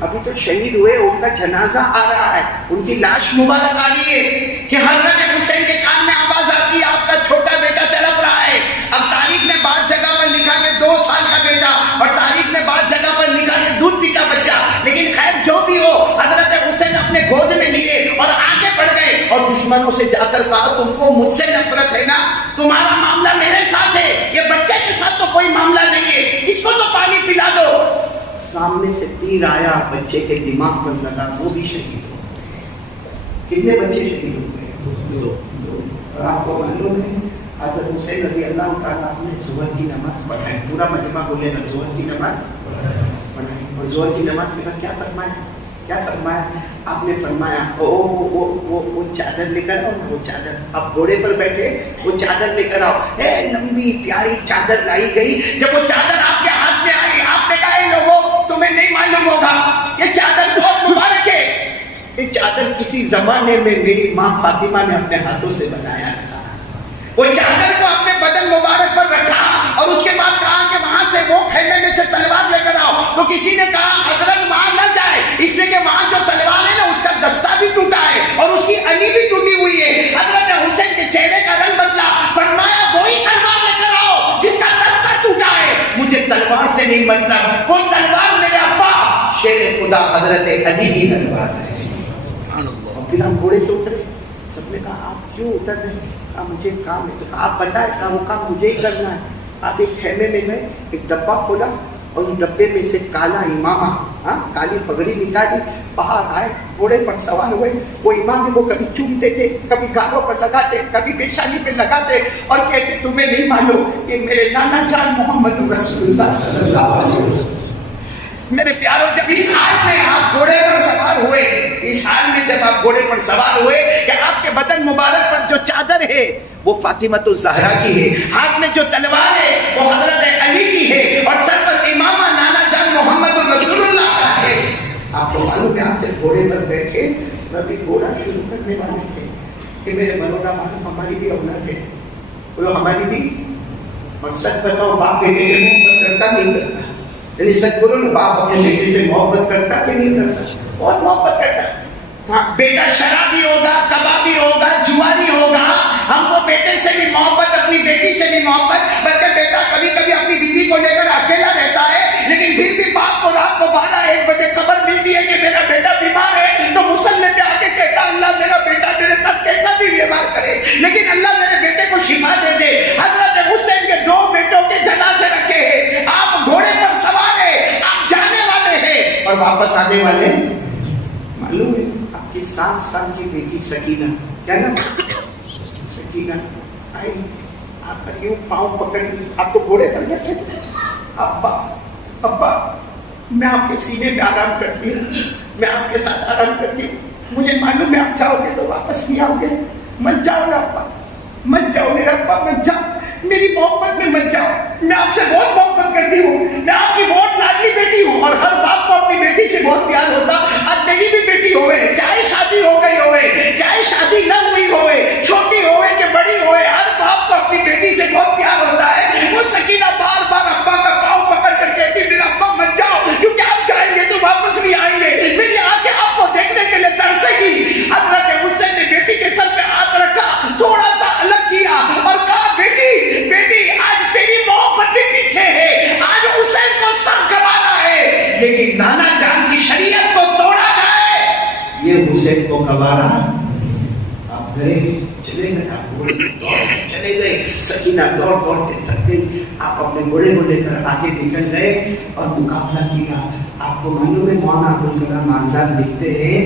ابھی تو شہید ہوئے, ان کا جنازہ آ رہا ہے, ان کی لاش مبارک آ رہی ہے کہ حضرت حسین کے کان میں آواز آتی ہے آپ کا چھوٹا بیٹا تڑپ رہا ہے. اب تاریخ نے بعض جگہ پر لکھا کہ 2 سال کا بیٹا, اور تاریخ نے بعض جگہ پر لکھا کہ دودھ پیتا بچہ, لیکن خیر جو بھی ہو, حضرت حسین اپنے گود میں لیے اور آگے بڑھ گئے اور دشمنوں مسلمانوں سے جا کر کہا تم کو مجھ سے نفرت ہے نا, تمہارا معاملہ میرے ساتھ ہے, یہ بچے کے ساتھ تو کوئی معاملہ نہیں ہے, اس کو تو پانی پلا دو. سامنے سے تیر آیا, بچے کے دماغ پر لگا, وہ بھی شہید ہو گئے. کتنے بچے شہید ہو گئے؟ 2. اور آپ کو معلوم ہے حضرت حسین رضی اللہ تعالیٰ نے ظہر کی نماز پڑھائی, پورا مجمع بولے گا ظہر کی نماز پڑھائی. اور ظہر کی نماز کے بعد کیا فرمایا؟ آپ نے فرمایا وہ چادر لے کر آؤ, وہ چادر, آپ گھوڑے پر بیٹھے, وہ چادر لے کر آؤ. لمبی پیاری چادر لائی گئی. جب وہ چادر آپ کے ہاتھ میں آئی, آپ نے کہا لوگوں تمہیں نہیں معلوم ہوگا یہ چادر بہت مبارک ہے. یہ چادر کسی زمانے میں میری ماں فاطمہ نے اپنے ہاتھوں سے بنایا تھا. وہ چادر کو اپنے بدن مبارک پر رکھا اور اس کے بعد کہا کہ وہاں سے وہ خیمے میں سے تلوار لے کر آؤ. تو کسی نے کہا حضرت وہاں نہ جائے, اس لیے کہ وہاں جو تلوار ہے نا اس کا دستہ بھی ٹوٹا ہے اور اس کی علی بھی ٹوٹی ہوئی ہے. حضرت حسین کے چہرے کا رنگ بدلا, فرمایا وہی تلوار لے کر آؤ جس کا دستہ ٹوٹا ہے. مجھے تلوار سے نہیں مطلب, وہ تلوار میرے ابا شیر خدا حضرت علی کی تلوار ہے. اور پھر ہم گھوڑے سے اترے. سب نے کہا آپ کیوں اتر رہے ہیں؟ مجھے کام ہے. تو آپ بتائیں وہ کام مجھے ہی کرنا ہے. آپ ایک خیمے میں گئے, ایک ڈبہ کھولا اور اس ڈبے میں سے کالا امامہ, کالی پگڑی نکالی, باہر آئے, گھوڑے پر سوار ہوئے. وہ امام کو کبھی چومتے تھے, کبھی گالوں پر لگاتے, کبھی پیشانی پہ لگاتے اور کہتے تمہیں نہیں معلوم کہ میرے نانا جان محمد رسول اللہ صلی اللہ علیہ وسلم. میرے پیاروں, جب اس حال میں آپ گھوڑے پر سوار ہوئے, اس حال میں جب آپ گھوڑے پر سوار ہوئے کہ آپ کے بدن مبارک پر جو چادر ہے وہ فاطمۃ الزہرا کی ہے, ہاتھ میں جو تلوار ہے وہ حضرت علی کی ہے اور سر پر امامہ نانا جان محمد رسول اللہ کا ہے. آپ کو معلوم ہے آپ جب گھوڑے پر بیٹھے میں بھی گھوڑا شروع کرنے والے تھے کہ میرے بنو کا معلوم ہماری بھی اولاد ہے, بولو ہماری بھی. اور سچ بتاؤ باپ بیٹے سے محبت کرتا نہیں کرتا؟ یعنی سچ بولو نا, باپ اپنے بیٹے سے محبت کرتا کہ نہیں کرتا؟ بہت محبت کرتا. بیٹا شرابی ہوگا, کبابی ہوگا, جواری ہوگا, ہم کو بیٹے سے بھی محبت, اپنی بیٹی سے بھی محبت. بلکہ بیٹا کبھی کبھی اپنی بیوی کو لے کر اکیلا رہتا ہے, لیکن پھر بھی باپ کو رات کو 12-1 بجے خبر ملتی ہے کہ میرا بیٹا بیمار ہے تو مسلح پہ آ کے کہتا اللہ میرا بیٹا میرے ساتھ کیسا بھی بیمار کرے لیکن اللہ میرے بیٹے کو شفا دے دے. حضرت حسین کے 2 بیٹوں کے جنازے رکھے ہیں, آپ گھوڑے پر سوار ہیں, آپ جانے والے ہیں اور واپس آنے والے. معلوم ہے آپ کی 7 سال کی بیٹی سکینہ, کیا نا سکینہ آئی, آپ کا یوں پاؤں پکڑ لی, آپ تو گھوڑے پر بیٹھے تھے. ابا میں آپ کے سینے پہ آرام کرتی ہوں, میں آپ کے ساتھ آرام کرتی ہوں, مجھے معلوم ہے آپ جاؤ گے تو واپس نہیں آؤ گے, مت جاؤ نا ابا, مت جاؤ میرا ابا, مت جاؤ, میری محبت میں مت جاؤ, میں آپ سے بہت محبت کرتی ہوں, میں آپ کی بہت لاڈلی بیٹی ہوں اور ہر باپ کو اپنی بیٹی سے بہت پیار ہوتا. آج میری بھی بیٹی ہوئے, چاہے شادی ہو گئی ہوئے, چاہے شادی نہ ہوئی ہوئے, چھوٹی ہوئے کہ بڑی ہوئے, ہر باپ کو اپنی بیٹی سے بہت پیار ہوتا ہے. وہ سکینہ بار بار ابا کا پاؤں پکڑ کر کہتی میرا ابا مت جاؤ, کیونکہ آپ جائیں گے تو واپس نہیں آئیں گے, میری آنکھیں آپ کو دیکھنے کے لیے ترسے گی. حضرت حسین نے بیٹی کے سر پہ ہاتھ رکھا, تھوڑا سا الگ کیا اور کہا بیٹی بیٹی آج تیری محبت بھی پیچھے ہے, آج حسین کو سب گوارا ہے, لیکن نانا جان کی شریعت کو توڑا جائے یہ حسین کو گوارا. آپ گئے, چلے گئے, آپ گھوڑے دوڑ چلے گئے, سکینہ دوڑ دوڑ کے تھک گئی, آپ اپنے گھوڑے کو لے کر آگے نکل گئے اور مقابلہ کیا. آپ کو معلوم ہے مولانا ابوالکلام آزاد لکھتے ہیں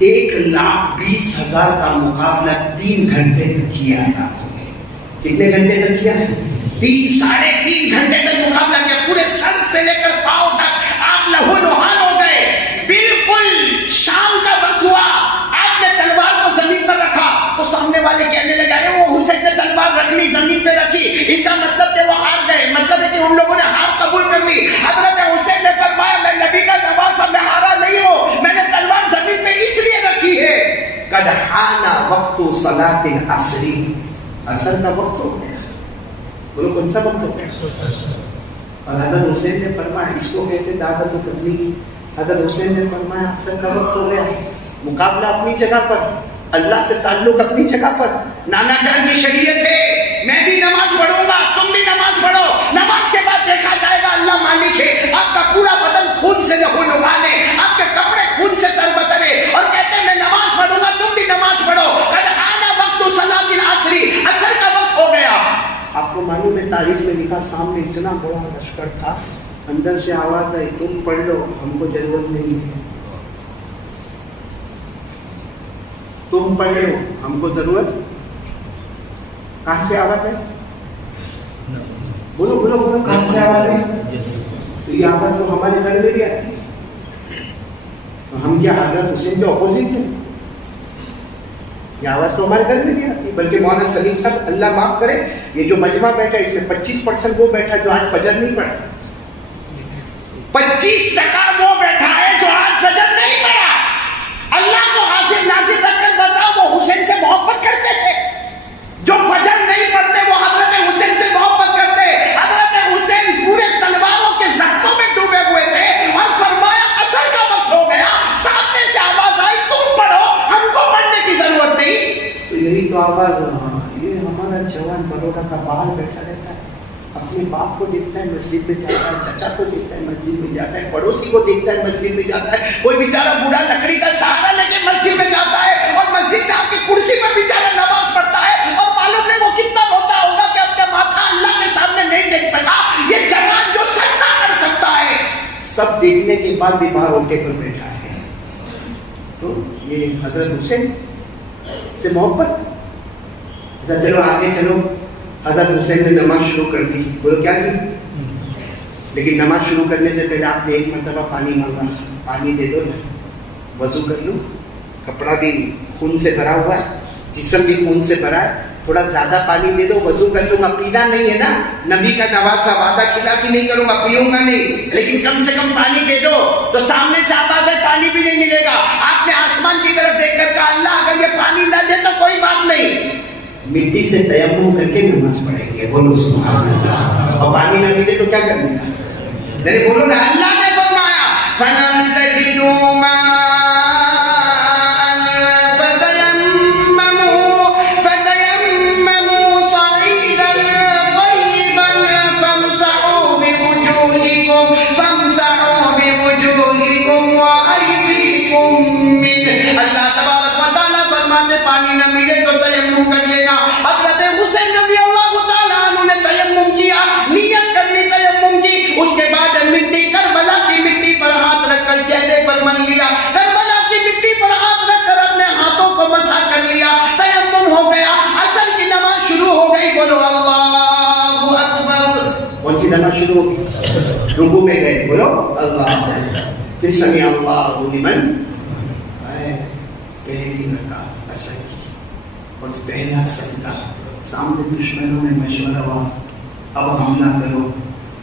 1,20,000 کا مقابلہ 3 گھنٹے تک کیا ہے. کتنے گھنٹے تک کیا ہے؟ 3-3.5 گھنٹے تک مقابلہ کیا, پورے سر سے لے کر پاؤں تک آپ لہو لہان ہو گئے. بالکل شام کا وقت ہوا, آپ نے تلوار کو زمین پر رکھا تو سامنے والے کہنے لگے ارے وہ حسین نے تلوار رکھ لی, زمین پہ رکھی, اس کا مطلب کہ وہ ہار گئے, مطلب ہے کہ ان لوگوں نے ہار قبول کر لی. حضرت حسین نے فرمایا میں نبی کا نواسا, میں ہارا نہیں ہوں, میں نے تلوار زمین پہ اس لیے رکھی ہے قد حان وقت صلاۃ العصر, عصر کا وقت ہو گیا. بولو کون سا وقت ہو گیا؟ اور حضرت حسین نے فرمایا, اس کو کہتے دعوت و تبلیغ. حضرت حسین نے فرمایا عصر کا وقت ہو گیا, مقابلہ اپنی جگہ پر, اللہ سے تعلق اپنی جگہ پر, نانا جان کی شریعت ہے, میں بھی نماز پڑھوں گا, تم بھی نماز پڑھو, نماز کے بعد دیکھا جائے گا اللہ مالک ہے. آپ کا پورا بدن خون سے لہو لہان ہے, آپ کے کپڑے خون سے تربتر ہے, اور کہتے ہیں میں نماز پڑھوں گا, تم بھی نماز پڑھو. قد آنا وقت آپ کو معلوم ہے تاریخ میں لکھا سامنے اتنا بڑا لشکر تھا, اندر سے آواز آئی تم پڑھ لو ہم کو ضرورت نہیں ہے, تم پڑھ لو ہم کو ضرورت. کہاں سے آواز ہے؟ بولو بولو بولو, کہاں سے آواز ہے؟ تو یہ آواز تو ہمارے گھر میں بھی آتی ہے. ہم کیا حضرت حسین کے اپوزٹ ہیں؟ یہ آواز تو ہمارے گھر میں بھی آتی ہے. بلکہ مولانا سلیم صاحب اللہ معاف کرے, یہ جو مجمع بیٹھا اس میں 25% وہ بیٹھا جو آج فجر نہیں پڑھا, 25% وہ بیٹھا ہے جو آج فجر نہیں پڑھا. اللہ کو حاضر ناظر رکھ کر بتاؤ وہ حسین سے محبت کرتے تھے. جو فجر نہیں پڑھتے وہ حضرت حسین سے محبت کرتے. حضرت حسین پورے تلواروں کے زخموں میں ڈوبے ہوئے تھے اور فرمایا اصل کا وقت ہو گیا, سامنے سے آواز آئی تم پڑھو ہم کو پڑھنے کی ضرورت نہیں. تو یہی تو آواز, یہ ہمارا جوان بروڑا کا باہر بیٹھا رہتا ہے, اپنے باپ کو دیکھتا ہے مسجد میں جاتا ہے, چچا کو دیکھتا ہے مسجد میں جاتا ہے, پڑوسی کو دیکھتا ہے مسجد میں جاتا ہے, کوئی بیچارہ بوڑھا لکڑی کا سہارا لے کے مسجد میں جاتا ہے اور مسجد میں آپ کی کرسی پر بیچارہ نماز پڑھتا ہے اور معلوم نہیں وہ کتنا روتا ہوگا کہ اپنے ماتھا اللہ کے سامنے نہیں دیکھ سکا. یہ جوان جو سجدہ کر سکتا ہے سب دیکھنے کے بعد بھی باہر اٹھے پر بیٹھا ہے. تو یہ حضرت حسین سے محبت. چلو آگے چلو, حضرت حسین نے نماز شروع کر دی. بولو کیا کی؟ لیکن نماز شروع کرنے سے پہلے آپ نے ایک مرتبہ پانی مانگا, پانی دے دو نا, وضو کر لوں, کپڑا بھی خون سے بھرا ہوا ہے, جسم بھی خون سے بھرا ہے, تھوڑا زیادہ پانی دے دو, وضو کر لوں گا. پینا نہیں ہے نا, نبی کا نواسا وعدہ خلافی نہیں کروں گا, پیوں گا نہیں, لیکن کم سے کم پانی دے دو. تو سامنے سے آواز ہے پانی بھی نہیں ملے گا. آپ نے آسمان کی طرف دیکھ کر کہا اللہ اگر یہ پانی نہ دے تو کوئی بات نہیں, مٹی سے تیمم کر کے نماز پڑھیں گے. بولو سبحان اللہ. اور پانی نہ ملے تو کیا کرنے کا؟ نہیں بولو نا, اللہ نے فرمایا فَلَمْ تَجِدُوا مَاءً فَتَيَمَّمُوا صَعِيدًا طَيِّبًا فَامْسَحُوا بِوُجُوهِكُمْ وَأَيْدِيكُمْ مِنْهُ. اللہ تبارک و تعالیٰ فرماتے پانی نہ ملے تو تیمم کر لینا. حضرت حسین رضی اللہ تعالیٰ عنہ نے تیمم کیا, نیت کر لی, تیمم کی. اس کے بعد مٹی, کربلا کی مٹی پر ہاتھ رکھ کر چہرے پر مل لیا, کربلا کی مٹی پر ہاتھ رکھ کر اپنے ہاتھوں کو مسح کر لیا, تیمم ہو گیا. عصر کی نماز شروع ہو گئی. بولو اللہ اکبر. کون سی نماز شروع ہو گئی؟ رکوع میں گئے, بولو اللہ. پھر سمع اللہ لمن, پہلی رکعت عصر کی اور پہلا سجدہ. سامنے دشمنوں میں مشورہ ہوا, اب حملہ کرو.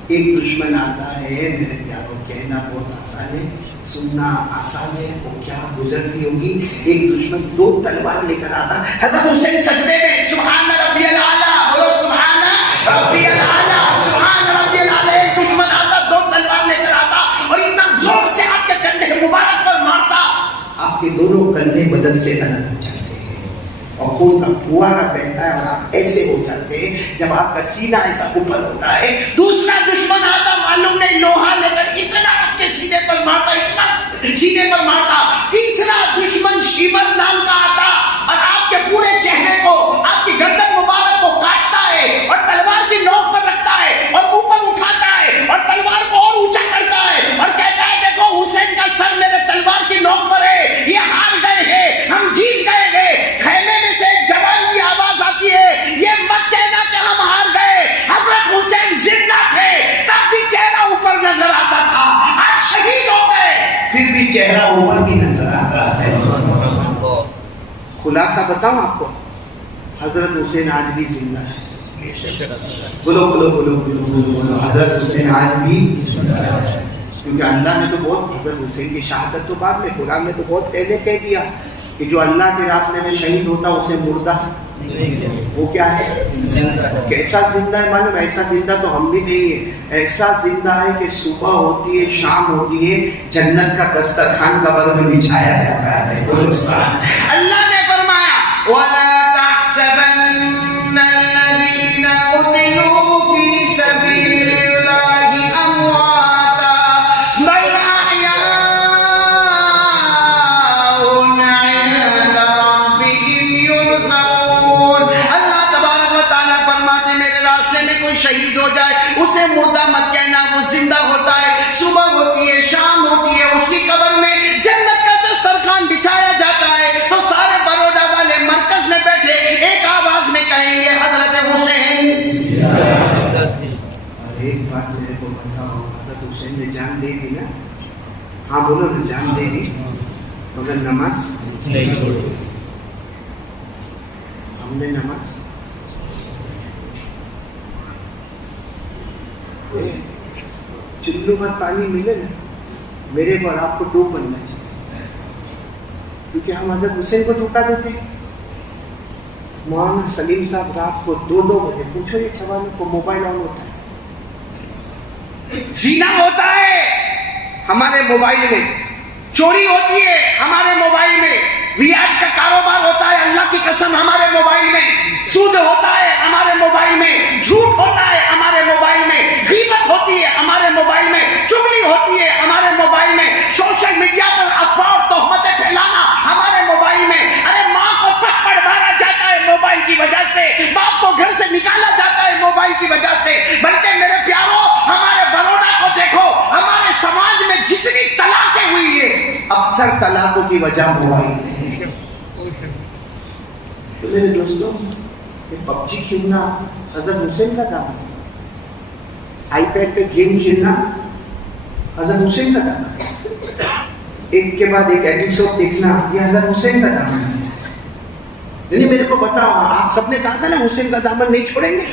ایک دشمن آتا ہے میرے پیاروں, کہنا بہت آسان ہے, سننا آسان ہے, وہ کیا گزرتی ہوگی. ایک دشمن 2 تلوار لے کر آتا. حضرت حسین سجدے میں سبحان ربی الاعلیٰ, بولو سبحان ربی الاعلیٰ, سبحان ربی الاعلیٰ. ایک دشمن آتا 2 تلوار لے کر آتا اور اتنا زور سے آپ کے کندھے مبارک پر مارتا, آپ کے دونوں کندھے بدن سے الگ ہو جاتے اور خون کا فوارہ بہتا ہے اور آپ ایسے ہو جاتے ہیں جب آپ کا سینہ ایسا اوپر ہوتا ہے. دوسرا دشمن آتا, معلوم نہیں لوہا لے کر اتنا آپ کے سینے پر مارتا, اتنا سینے پر مارتا. تیسرا دشمن شیمر نام کا آتا اور آپ کے پورے چہرے کو, آپ کی گردن مبارک کو کاٹتا ہے اور تلوار کی نوک پر رکھتا ہے اور اوپر اٹھاتا ہے اور تلوار کو اور اونچا کرتا ہے اور کہتا ہے دیکھو حسین کا سر میرے تلوار کی نوک پر ہے, یہ ہار گئے ہیں, ہم جیت گئے ہیں. خیمے میں سے ایک جوان کی آواز آتی ہے, یہ مت کہنا کہ ہم ہار گئے, حضرت حسین زندہ تھے تب بھی چہرہ اوپر نظر آتا تھا, آج شہید ہو گئے پھر بھی چہرہ اوپر بھی نظر آتا ہے. خلاصہ بتاؤں آپ کو, حضرت حسین آج بھی زندہ ہے. بولو بولو بولو بولو بولو, حضرت حسین آج بھی, کیونکہ اللہ نے تو بہت, حضرت حسین کی شہادت تو بعد میں, قرآن نے تو بہت پہلے کہہ دیا کہ جو اللہ کے راستے میں شہید ہوتا اسے مردہ, وہ کیا ہے؟ کیسا زندہ ہے معلوم؟ ایسا زندہ تو ہم بھی نہیں ہے. ایسا زندہ ہے کہ صبح ہوتی ہے, شام ہوتی ہے, جنت کا دسترخوان قبر میں بچھایا جاتا ہے. اللہ نے فرمایا وَلَا تَحْسَبَنَّ الَّذِينَ قُتِلُوا فِي سَبِيلِ اللَّهِ أَمْوَاتًا بَلْ أَحْيَاءٌ عِندَ رَبِّهِمْ يُرْزَقُونَ. اللہ تبارک و تعالیٰ فرماتے میرے راستے کوئی شہید ہو جائے اسے مردہ مت کہنا، وہ زندہ ہوتا ہے، صبح ہوتی ہے شام ہوتی ہے، اس کی قبر میں جنت کا دسترخوان بچھایا جاتا ہے تو سارے بروڈا والے مرکز میں بیٹھے ایک آواز میں کہیں گے حضرت حسین۔ اور ایک بات میرے کو بتاؤ، حضرت حسین نے جان دے دی نا؟ ہاں بولو نا، جان دے دی مگر نماز نہیں چھوڑی۔ ہم نے نماز چلو میں پانی ملے نا، میرے کو اور آپ کو ڈوب بننا چاہیے، کیونکہ ہم حضرت حسین کو دھوکا دیتے ہیں۔ مولانا سلیم صاحب رات کو 2 بجے پوچھو یہ سوال کو موبائل آن ہوتا ہے، زنا ہوتا ہے ہمارے موبائل میں، چوری ہوتی ہے ہمارے موبائل میں، ریاض کا کاروبار ہوتا ہے اللہ کی قسم ہمارے موبائل میں، سود ہوتا ہے ہمارے موبائل میں، جھوٹ ہوتا ہے ہمارے موبائل میں، غیبت ہوتی ہے ہمارے موبائل میں، چغلی ہوتی ہے ہمارے موبائل میں، سوشل میڈیا پر افواہ اور تہمتیں پھیلانا ہمارے موبائل میں، ارے ماں کو تھپڑ مارا جاتا ہے موبائل کی وجہ سے، باپ کو گھر سے نکالا جاتا ہے موبائل کی وجہ سے۔ بلکہ میرے پیاروں ہمارے بروڈا کو دیکھو، ہمارے سماج میں جتنی طلاقیں ہوئی ہے اکثر طلاقوں کی وجہ موبائل ہے۔ تو میرے دوستوں یہ پب جی کھیلنا حضرت حسین کا کام ہے، آئی پیڈ پہ گیم کھیلنا حضرت حسین کا کام ہے، ایک کے بعد ایک ایپیسوڈ دیکھنا یہ حضرت حسین کا کام ہے۔ نہیں میرے کو بتاؤ، آپ سب نے کہا تھا نا حسین کا دامن نہیں چھوڑیں گے،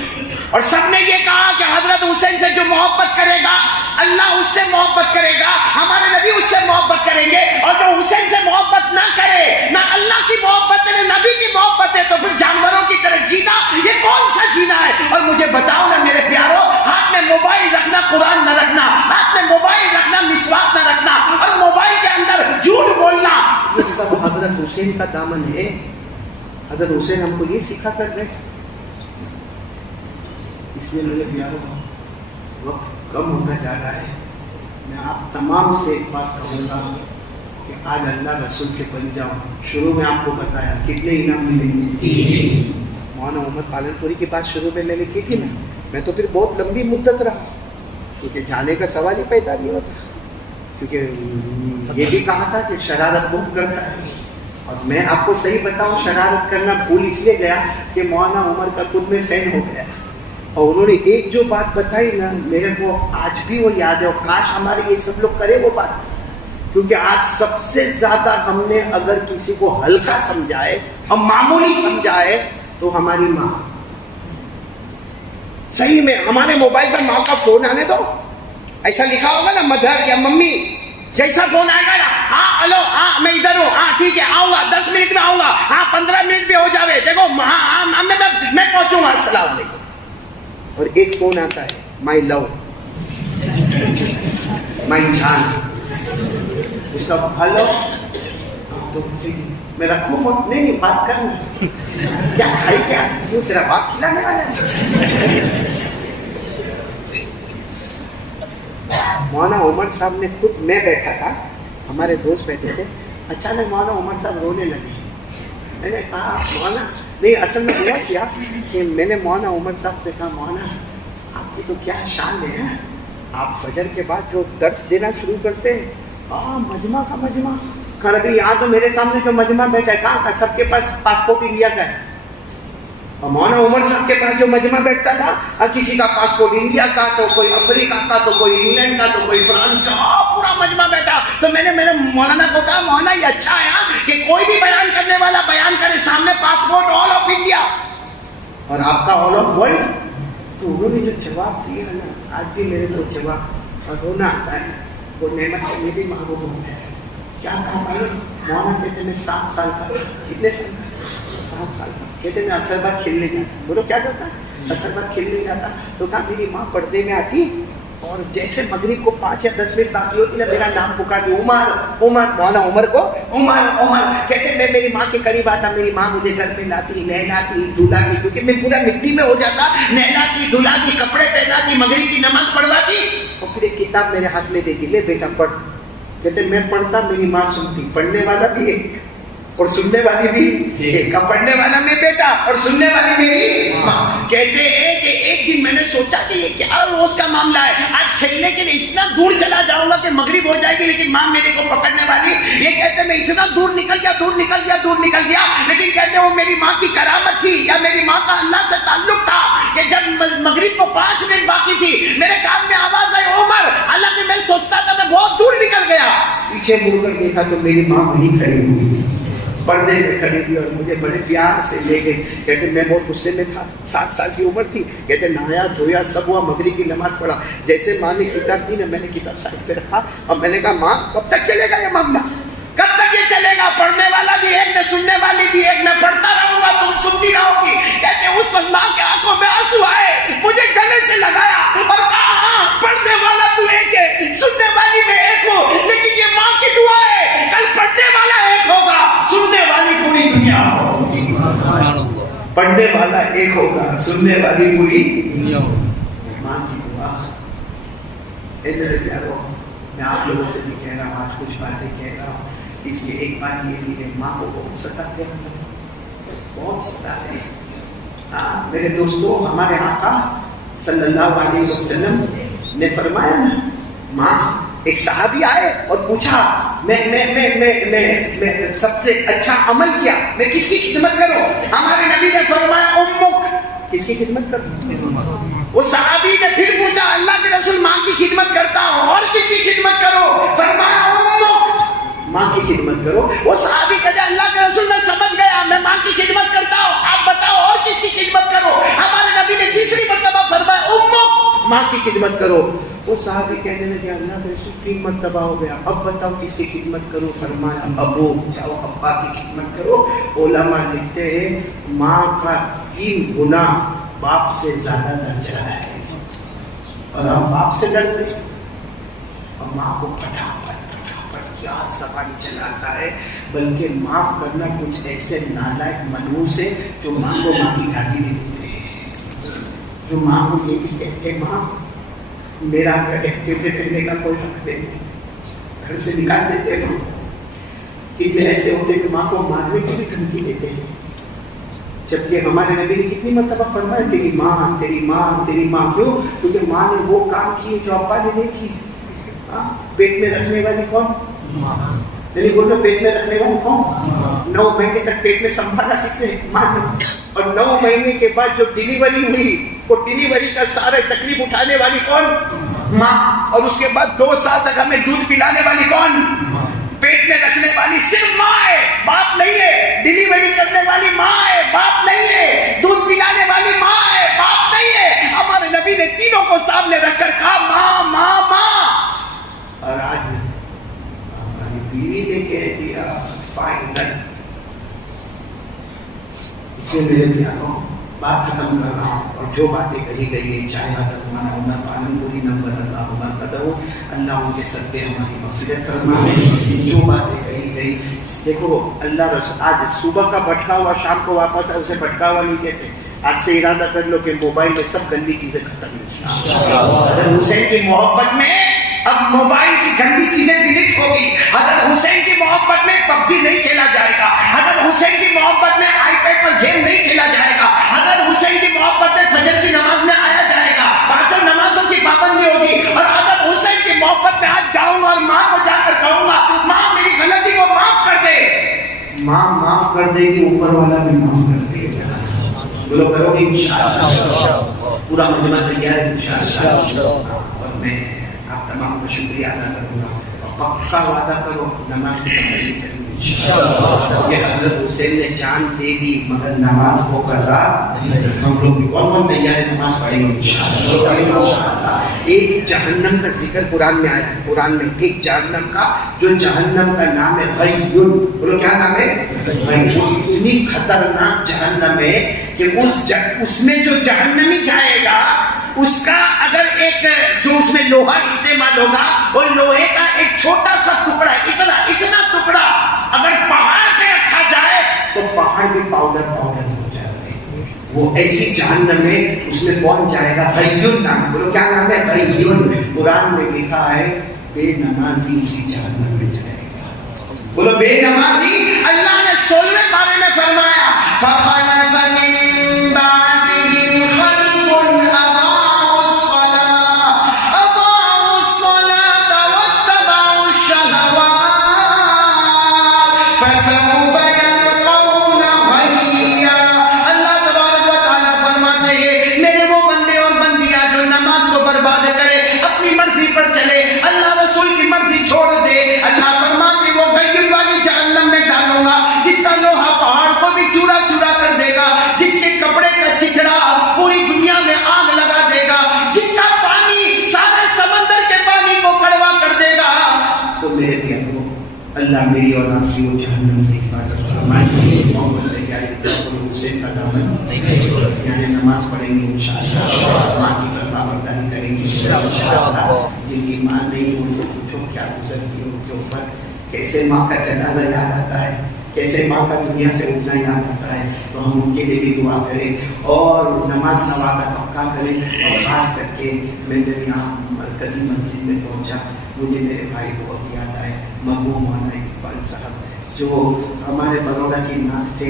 اور سب نے یہ کہا کہ حضرت حسین سے جو محبت کرے گا اللہ اس سے محبت کرے گا، ہمارے نبی اس سے محبت کریں گے، اور جو حسین سے محبت نہ کرے، نہ اللہ کی محبت ہے نہ نبی کی محبت ہے، تو پھر جانوروں کی طرح جینا یہ کون سا جینا ہے؟ اور مجھے بتاؤ نا میرے پیاروں، ہاتھ میں موبائل رکھنا قرآن نہ رکھنا، ہاتھ میں موبائل رکھنا مسواک نہ رکھنا، اور موبائل کے اندر جھوٹ بولنا، یہ سب حضرت حسین کا دامن ہے۔ حضرت حسین ہم کو یہ سکھا کر گئے۔ اس لیے میرے پیاروں وقت کم ہوتا جا رہا ہے، میں آپ تمام سے ایک بات کہوں گا کہ آج اللہ رسول کے بن جاؤ۔ شروع میں آپ کو بتایا کتنے انعام ملیں گے، مولانا محمد پالن پوری کی بات شروع میں نے کی تھی نا، میں تو پھر بہت لمبی مدت رہا کیونکہ جانے کا سوال ہی پیدا نہیں ہوتا، کیونکہ یہ بھی کہا تھا کہ شرارت بہت کرتا ہے، اور میں آپ کو صحیح بتاؤں شرارت کرنا بھول اس لیے گیا کہ مولانا عمر کا خود میں فین ہو گیا، اور انہوں نے ایک جو بات بتائی نا میرے کو آج بھی وہ یاد ہے، اور کاش ہمارے یہ سب لوگ کرے وہ بات، کیونکہ آج سب سے زیادہ ہم نے اگر کسی کو ہلکا سمجھائے اور معمولی سمجھائے تو ہماری ماں۔ صحیح میں ہمارے موبائل پر ماں کا فون آنے دو، ایسا لکھا ہوگا نا مدر یا ممی، جیسا فون آئے گا نا، ہاں ہلو ہاں میں ادھر ہوں، ہاں ٹھیک ہے آؤں گا 10 منٹ میں آؤں گا، ہاں 15 منٹ بھی ہو جاوے، دیکھو ہاں میں پہنچوں گا، السلام علیکم۔ اور ایک فون آتا ہے مائی لو، مائی جان، اس کا ہلو تو میں رکھوں فون، نہیں بات کرنا، کیا کھائی کیا کیوں تیرا باپ کھلانے والا ہے۔ مولانا عمر صاحب نے خود، میں بیٹھا تھا ہمارے دوست بیٹھے تھے، اچانک مولانا عمر صاحب رونے لگے، میں نے کہا مولانا نہیں، اصل میں ہوا کیا کہ میں نے مولانا عمر صاحب سے کہا مولانا آپ کی تو کیا شان ہے، آپ فجر کے بعد جو درس دینا شروع کرتے ہیں، مجمع کا مجمع، ابھی یہاں تو میرے سامنے جو مجمع بیٹھا ہے کہاں کا، سب کے پاس پاسپورٹ انڈیا کا ہے، اور مولانا عمر صاحب کے پاس جو مجمع بیٹھتا تھا کسی کا پاسپورٹ انڈیا کا، تو کوئی افریقہ کا، تو کوئی انگلینڈ کا، تو کوئی فرانس کا، پورا مجمع بیٹھا۔ تو میں نے میرے مولانا کو کہا مولانا یہ اچھا ہے کہ کوئی بھی بیان کرنے والا بیان کرے سامنے پاسپورٹ آل آف انڈیا اور آپ کا آل آف ورلڈ۔ تو انہوں نے جو جواب دیا نا آج بھی میرے کو جواب اور رونا آتا ہے، وہ نعمت سے یہ بھی معلوم ہوتا ہے۔ کیا کہا بھائی مولانا کہتے میں 7 سال کا، کتنے سال کا؟ 7 سال کا، کہتے میں اثر بار کھیلنے جاتا، بولو کیا کرتا، اثر بار کھیلنے جاتا، تو کہا میری ماں پردے میں آتی اور جیسے مغرب کو 5 یا 10 منٹ باقی ہوتی نا میرا نام پکارتی عمر عمر، مولانا عمر کو عمر عمر، کہتے میں میری ماں کے قریب آتا، میری ماں مجھے گھر پہ لاتی، نہلاتی دھلاتی، کیونکہ میں پورا مٹی میں ہو جاتا، نہلاتی دھلاتی کپڑے پہناتی، مغرب کی نماز پڑھواتی، اور پھر ایک کتاب میرے ہاتھ میں دیتی، لے بیٹا پڑھ۔ کہتے میں پڑھتا میری ماں سنتی، پڑھنے والا بھی ایک اور سننے والی بھی ایک، پڑھنے والا میں بیٹا اور سننے والی میری ماں۔ کہتے ہیں کہ ایک دن میں نے سوچا کہ یہ کیا روز کا معاملہ ہے, آج کھیلنے کے لیے اتنا دور چلا جاؤں گا کہ مغرب ہو جائے گی لیکن ماں میرے کو پکڑنے والی. یہ کہتے میں اتنا دور نکل گیا, لیکن کہتے وہ میری ماں کی کرامت تھی یا میری ماں کا اللہ سے تعلق تھا کہ جب مغرب کو 5 منٹ باقی تھی میرے کان میں آواز آئی عمر, حالانکہ میں سوچتا تھا میں بہت دور نکل گیا. پیچھے مڑ کر دیکھا تو میری ماں وہیں کھڑی ہوئی تھی, پردے میں کھڑی تھی, اور مجھے بڑے پیار سے لے گئی. کہتے میں بہت غصے میں تھا, 7 سال کی عمر تھی. کہتے نہایا دھویا سب ہوا, مغرب کی نماز پڑھا. جیسے ماں نے کتاب دی نا, میں نے کتاب سائڈ پہ رکھا اور میں نے کہا ماں کب تک چلے گا یہ معاملہ, کب تک یہ چلے گا؟ پڑھنے والا بھی ایک, میں سننے والی بھی ایک, میں پڑھتا رہوں گا تم سنتی رہو گی. کہتے اس وقت ماں کے آنکھوں میں آنسو آئے, مجھے گلے سے لگایا اور کہا ہاں پڑھنے والا تو ایک ہے, سننے والی میں ایک ہوں, لیکن یہ ماں کی دعا ہے, کل پڑھنے والا ایک ہوگا, سننے والی پوری دنیا ہوگی. پڑھنے والا ایک ہوگا, سننے والی پوری دنیا ہوگی. ماں کی دعا. اے میرے پیارو, میں آپ لوگوں سے بھی کہہ رہا ہوں, آج کچھ باتیں کہہ رہا ہوں, اس لیے ایک بات یہ بھی ہے, ماں کو بہت ستاتے ہیں, بہت ستاتے ہیں. میرے دوستو, ہمارے آقا صلی اللہ علیہ وسلم نے فرمایا نا, ماں, ایک صحابی آئے اور پوچھا میں سب سے اچھا عمل کیا, میں کس کی خدمت کروں؟ ہمارے نبی نے فرمایا امک, کس کی خدمت کروں؟ وہ صحابی نے پھر پوچھا, اللہ کے رسول ماں کی خدمت کرتا ہوں, اور کس کی خدمت کرو؟ فرمایا امک, ماں کی خدمت کرو. وہ صحابی کہتے اللہ کے رسول میں سمجھ گیا, میں ماں کی خدمت کرتا ہوں, آپ بتاؤ اور کس کی خدمت کرو؟ ہمارے نبی نے تیسری مرتبہ فرمایا امک, ماں کی خدمت کرو. وہ صحابی کہنے لگے اللہ کے رسول 3 مرتبہ ہو گیا, اب بتاؤ کس کی خدمت کرو؟ فرمایا ابو, جاؤ ابا کی خدمت کرو. علماء لکھتے ہیں ماں کا 3 گنا باپ سے زیادہ درجہ ہے, اور ہم باپ سے ڈرتے ہیں, اور ماں کو پھٹاپٹ کیا زبان چلاتا ہے. بلکہ معاف کرنا کچھ ایسے نالائق منحوس ہے جو ماں کو ماں کی گالی نہیں دیتے ہیں, جو ماں کو یہ بھی کہتے ہیں ماں میرا کہنے کا کوئی حق نہیں, گھر سے نکال دیتے ہیں. کتنے ایسے ہوتے کہ ماں کو مارنے کی بھی دھمکی دیتے ہیں, جبکہ ہمارے نبی نے کتنی مرتبہ فرمایا تیری ماں تیری ماں تیری ماں. کیوں؟ کیونکہ ماں نے وہ کام کیے جو ابا نے نہیں کی. پیٹ میں رکھنے والی کون؟ یعنی بولو پیٹ میں رکھنے والی کون؟ 9 مہینے تک پیٹ میں سنبھالا کس نے؟ ماں نے. اور 9 مہینے کے بعد جو ڈیلیوری ہوئی, وہ ڈیلیوری کا سارا تکلیف اٹھانے والی کون؟ ماں. اور اس کے بعد 2 سال تک ہمیں دودھ پلانے والی کون؟ پیٹ میں رکھنے والی صرف ماں ہے, باپ نہیں ہے. ڈیلیوری کرنے والی ماں ہے, باپ نہیں ہے. دودھ پلانے والی ماں ہے, باپ نہیں ہے. ہمارے نبی نے تینوں کو سامنے رکھ کر کہا ماں ماں ماں. اور آج ہماری بیوی نے کہہ دیا فائنل. اس سے میرے پیاروں بات ختم کر رہا ہوں, اور جو باتیں کہی گئی ہے چاہے ہمارا ہونا پالن پوری نمبر اللہ بدو, اللہ ان کے صدقے ہماری مغفرت فرمائے. جو باتیں کہی گئی, دیکھو اللہ رسول آج صبح کا بھٹکا ہوا شام کو واپس ہے, اسے بھٹکا ہوا نہیں کہتے. آج سے ارادہ کر لو کہ موبائل میں سب گندی چیزیں ختم ہو. حضرت حسین کی محبت میں اب موبائل کی گندی چیزیں ڈیلیٹ ہوگی. حضرت حسین کی محبت میں PUBG نہیں کھیلا جائے گا. حضرت حسین کی محبت میں iPad پر گیم نہیں کھیلا جائے گا. حضرت حسین کی محبت میں فجر کی نماز میں آیا جائے گا. 5 نمازوں کی پابندی ہوگی. اور حضرت حسین کی محبت میں آج جاؤں گا اور ماں کو جا کر کہوں گا ماں میری غلطی کو معاف کر دے. ماں معاف کر دے گی, اوپر والا بھی معاف کر دے گا. بولو کرو گے انشاءاللہ. پورا مجمع تیار ہے انشاءاللہ. اور میں آپ تمام کا شکریہ ادا کروں گا. پکا وعدہ کرو نماز کی پابندی کریں گے انشاءاللہ. یہ حضرت حسین نے جان دے دی مگر نماز کو قضا. ہم لوگ بھی کون تیار نماز پڑھیں گے انشاءاللہ. ایک جہنم کا ذکر قرآن میں آیا ہے, قرآن میں ایک جہنم کا, جو جہنم کا نام ہے غیون. بولو کیا نام ہے؟ غیون. اتنی خطرناک جہنم ہے کہ اس میں جو جہنمی جائے گا اس کا اگر ایک جو اس میں لوہا استعمال ہوگا, وہ لوہے کا ایک چھوٹا سا ٹکڑا, اتنا ٹکڑا اگر پہاڑ پہ رکھا جائے تو پہاڑ بھی پاؤڈر ہو جائے گا. وہ ایسی جہنم میں اس میں کون جائے گا؟ غیون نام. بولو کیا نام ہے؟ غیون. قرآن میں لکھا ہے بے نمازی اسی جہنم میں جائے گا. بولو بے نمازی. اللہ نے 16 بارے میں فرمایا فَخَلَفَ مِن بَعْدِهِمْ خَلْفٌ أَضَاعُوا پر چلے اللہ رسول کی مرضی چھوڑ دے، اللہ فرماتے وہ غیب والی جہنم میں ڈالوں گا جس کا لوہا پہاڑ کو بھی چورا چورا کر دے گا، جس کے کپڑے کا چکھڑا پوری دنیا میں آگ لگا دے گا، جس کا پانی سارے سمندر کے پانی کو کڑوا کر دے گا۔ تو میرے پیارو اللہ میری اور آپ کی وہ جہنم سے حفاظت فرمائے، محمد نے کیا حسین کا دامن یعنی نماز پڑھیں گے انشاءاللہ، ماں کی فرما برداری کریں گے انشاءاللہ، جن کی ماں نہیں ان کو پوچھو کیا گزرتی ان کے اوپر، کیسے ماں کا جنازہ یاد آتا ہے، کیسے ماں کا دنیا سے اٹھنا یاد آتا ہے، تو ہم ان کے لیے بھی دعا کریں اور نماز نوافل پکا کریں۔ اور خاص کر کے میں جب یہاں مرکزی مسجد میں پہنچا مجھے میرے بھائی بہت یاد آئے، مرحوم مولانا اقبال صاحب جو ہمارے بروڑا کے نام تھے،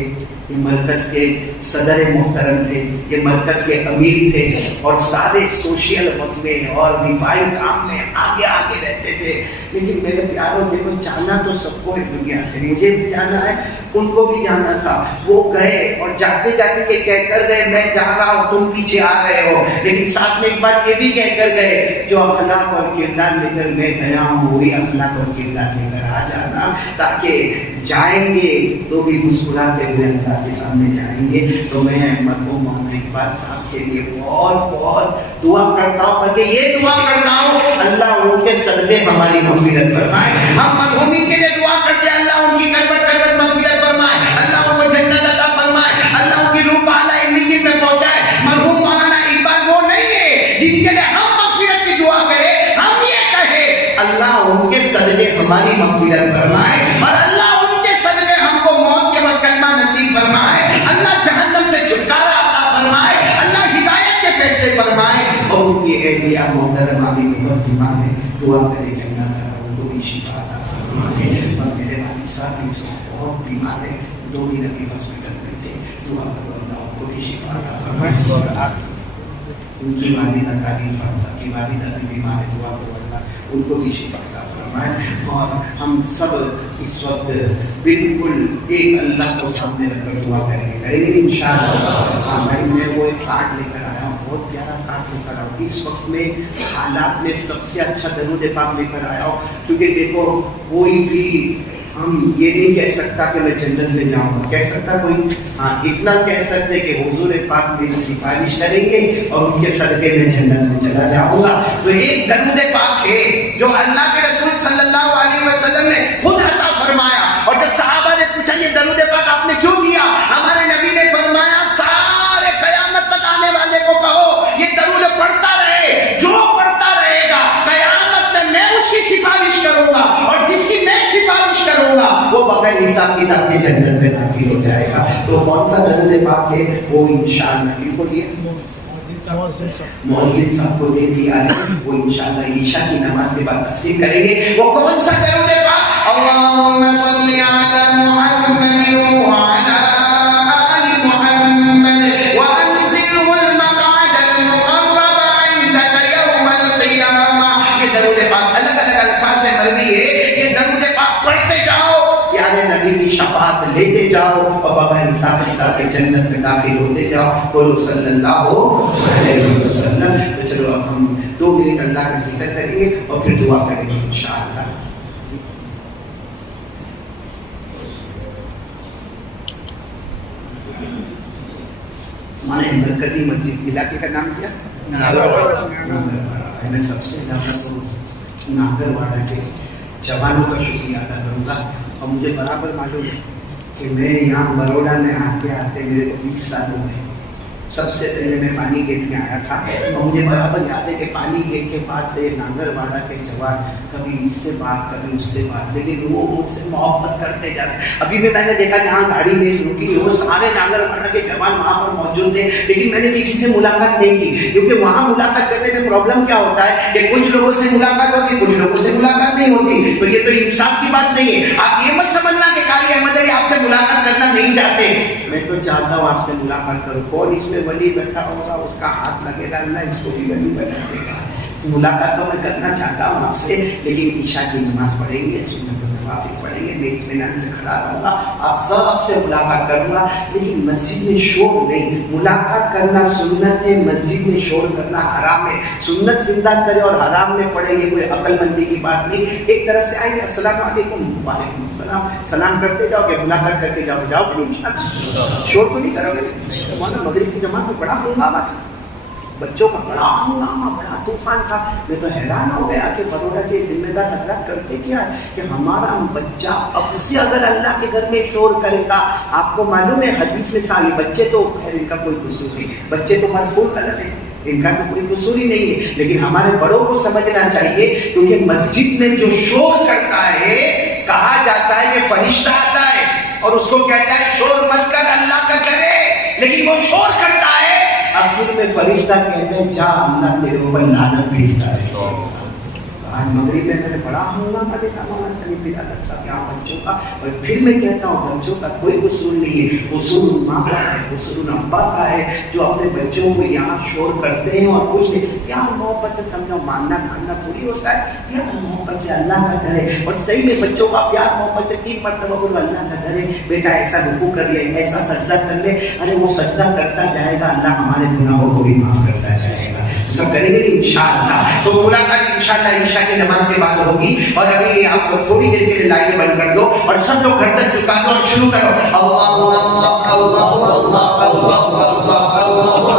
یہ مرکز کے صدر محترم تھے، یہ مرکز کے امیر تھے اور سارے سوشل ورک میں اور دفاعی کام میں آگے آگے رہتے تھے۔ لیکن میرے پیاروں دیکھو جانا تو سب کو ہے دنیا سے، مجھے بھی جانا ہے ان کو بھی جانا تھا، وہ گئے اور جاتے جاتے یہ کہہ کر گئے میں جا رہا ہوں تم پیچھے آ رہے ہو، لیکن ساتھ میں ایک بات یہ بھی کہہ کر گئے جو اخلاق اور کردار لے کر میں گیا ہوں وہی اخلاق اور کردار لے کر آ جانا، تاکہ جائیں گے تو بھی مسکراتے ہوئے اللہ کے سامنے جائیں گے۔ تو میں مرحوم مولانا اقبال صاحب کے لیے بہت بہت دعا کرتا ہوں، بلکہ یہ دعا کرتا ہوں اللہ ان کے صدقے ہماری مغفرت فرمائے۔ ہم مرحومین کے لیے دعا کرتے ہیں اللہ ان کی کربت کربت مغفرت فرمائے، اللہ ان کو جنت عطا فرمائے، اللہ ان کی روح اعلیٰ علیین میں پہنچائے۔ مرحوم مولانا اقبال وہ نہیں ہے جن کے لیے ہم مغفرت کی دعا کریں، ہم یہ کہیں اللہ ان کے صدقے ہماری مغفرت فرمائے اور اللہ ان کے صدقے ہم کو موت کے وقت کلمہ نصیب فرمائے، اللہ جہنم سے چھٹکارا عطا فرمائے، اللہ ہدایت کے فیصلے فرمائے۔ اور ان کی اہلیہ محترمہ بھی بہت بیمار ہے، دعا کریں کہ اللہ تعالیٰ ان کو بھی شفا عطا فرمائے۔ اور میرے والد صاحب بھی بہت بیمار ہے، 2 دن ابھی ہاسپٹل میں تھے، دعا کرو اللہ ان کو بھی شفا عطا فرمائے۔ اور آپ ان کی والدہ تعلیم صاحب کی والدہ بھی بیمار ہے، دعا کرو اللہ ان کو بھی شفا عطا فرمائے۔ اور ہم سب اس وقت بالکل ایک اللہ کو سامنے رکھ کر دعا کریں گے انشاءاللہ۔ ہاں بھائی میں وہ ایک کارڈ لے کر آیا ہوں، بہت پیارا کارڈ لے کر آیا ہوں، اس وقت میں حالات میں سب سے اچھا درود پاک لے کر آیا ہوں، کیونکہ دیکھو کوئی بھی ہم یہ نہیں کہہ سکتا کہ میں جنت میں جاؤں گا، کہہ سکتا کوئی؟ ہاں اتنا کہہ سکتے کہ حضور پاک میری سفارش کریں گے اور ان کے صدقے میں جنت میں چلا جاؤں گا۔ تو ایک درود پاک ہے جو اللہ کے رسول صلی اللہ علیہ وسلم نے خود عطا فرمایا، اور جب صحابہ نے پوچھا یہ درود پاک آپ نے کیوں دیا، ہمارے نبی نے فرمایا سارے قیامت تک آنے والے کو کہو یہ درود پڑھتا رہے، جو پڑھتا رہے گا قیامت میں میں اس کی سفارش کروں گا، اور جس کی میں سفارش کروں گا وہ بغیر حساب کتاب کے جنت میں داخل ہو جائے گا۔ تو کون سا درود پاک ہے وہ انشاءاللہ ان کو دیے مؤذن صاحب کو دے دیا ہے، وہ انشاءاللہ عشاء کی نماز کے بعد تقسیم کریں گے۔ وہ کون سا درود پاک؟ اللہم صلی علی محمد وعلی آل محمد وانزلہ المقعد المقرب عندک یوم القیامہ۔ یہ درود پاک الگ الگ الفاظ سے مروی ہے، یہ درود پاک پڑھتے جاؤ، پیارے نبی کی شفاعت لیتے جاؤ اور بغیر حساب کتاب کے جنت میں داخل ہوتے جاؤ۔ بولو صلی اللہ علیہ وسلم۔ تو چلو اب ہم 2 منٹ اللہ کا ذکر کریں گے اور پھر دعا کریں گے انشاءاللہ۔ ہمارے مرکزی مسجد علاقے کا نام کیا؟ میں سب سے زیادہ تو ناگر واڑہ کے جوانوں کا شکریہ ادا کروں گا، اور مجھے برابر معلوم ہے کہ میں یہاں بروڑا میں آتے آتے میرے 20 سال ہو گئے۔ سب سے پہلے میں پانی گیٹ میں آیا تھا اور مجھے برابر یاد ہے کہ پانی گیٹ کے بعد سے ناگر واڑہ کے جوان کبھی اس سے بات کبھی اس سے بات، لیکن وہ مجھ سے محبت کرتے جاتے۔ ابھی بھی میں نے دیکھا جہاں گاڑی میں رکی وہ سارے ناگر واڑہ کے جوان وہاں پر موجود تھے، لیکن میں نے کسی سے ملاقات نہیں کی، کیونکہ وہاں ملاقات کرنے میں پرابلم کیا ہوتا ہے کہ کچھ لوگوں سے ملاقات ہوتی، کچھ لوگوں سے ملاقات نہیں ہوتی، تو یہ تو انصاف کی بات نہیں ہے۔ آپ یہ مت سمجھنا کہ قاری احمد علی آپ سے ملاقات کرنا نہیں چاہتے، میں تو چاہتا ہوں آپ سے ملاقات کروں۔ کون اس میں ولی بیٹھا ہوگا اس کا ہاتھ لگے گا، اللہ اس کو بھی ولی بنا دے گا۔ ملاقات تو میں کرنا چاہتا ہوں آپ سے، لیکن عشاء کی نماز پڑھیں گے، سنت النوافل پڑھیں گے، میں اطمینان سے کھڑا رہوں گا، آپ سب سے ملاقات کروں گا، لیکن مسجد میں شور نہیں۔ ملاقات کرنا سنت ہے، مسجد میں شور کرنا حرام ہے۔ سنت زندہ کرے اور حرام میں پڑھے، یہ کوئی عقل مندی کی بات نہیں۔ ایک طرف سے آئیں گے، السلام علیکم، وعلیکم السلام، سلام کرتے جاؤ گے، ملاقات کر کے جاؤ گے، جاؤ گے نہیں، شور تو نہیں کرو گے۔ مولانا مغرب کی جماعت میں بڑا ہنگامہ تھا، بچوں کا بڑا ہنگامہ، بڑا طوفان تھا۔ میں تو حیران ہو گیا کہ بروڑا کے ذمہ دار حضرات کرتے کیا ہے کہ ہمارا بچہ اب سے اگر اللہ کے گھر میں شور کرے گا، آپ کو معلوم ہے حدیث میں صحیح، بچے تو خیر ان کا کوئی قصور نہیں، بچے تو مرفوع قلم ہے، ان کا تو کوئی قصور ہی نہیں ہے، لیکن ہمارے بڑوں کو سمجھنا چاہیے، کیونکہ مسجد میں جو شور کرتا ہے، کہا جاتا ہے کہ فرشتہ آتا ہے اور اس کو کہتا ہے شور مت کر، اللہ کا کرے، لیکن وہ شور کرتا ہے، آخر میں فرشتہ کہتے ہیں جا اللہ تیرے اوپر لعنت بھیجتا ہے۔ آج مغرب میں میں نے بڑا ہنگامہ دیکھا مولانا سلیم بن الگ صاحب یہاں بچوں کا، اور پھر میں کہتا ہوں بچوں کا کوئی قصور نہیں ہے، قصور ماں کا ہے، قصور ابا کا ہے، جو اپنے بچوں کو یہاں شور کرتے ہیں اور کچھ نہیں۔ پیار محبت سے سمجھو، ماننا کھانا تھوڑی ہوتا ہے، پیار محبت سے اللہ کا گھر ہے، اور صحیح میں بچوں کا پیار محبت سے 3 مرتبہ بولو اللہ کا گھر ہے، بیٹا ایسا رکوع کر لے، ایسا سجدہ کر لے، ارے وہ سجدہ کرتا جائے گا، اللہ ہمارے گناہوں کو بھی معاف کرتا جائے گا، سب کریں گے انشاءاللہ۔ تو ملاقات انشاءاللہ عشاء کی نماز کے بعد ہوگی، اور ابھی آپ کو تھوڑی دیر کے لیے لائن بند کر دو اور سب لوگ گھر تک جھکا دو اور شروع کرو، اللہ اللہ اللہ اللہ اللہ اللہ اللہ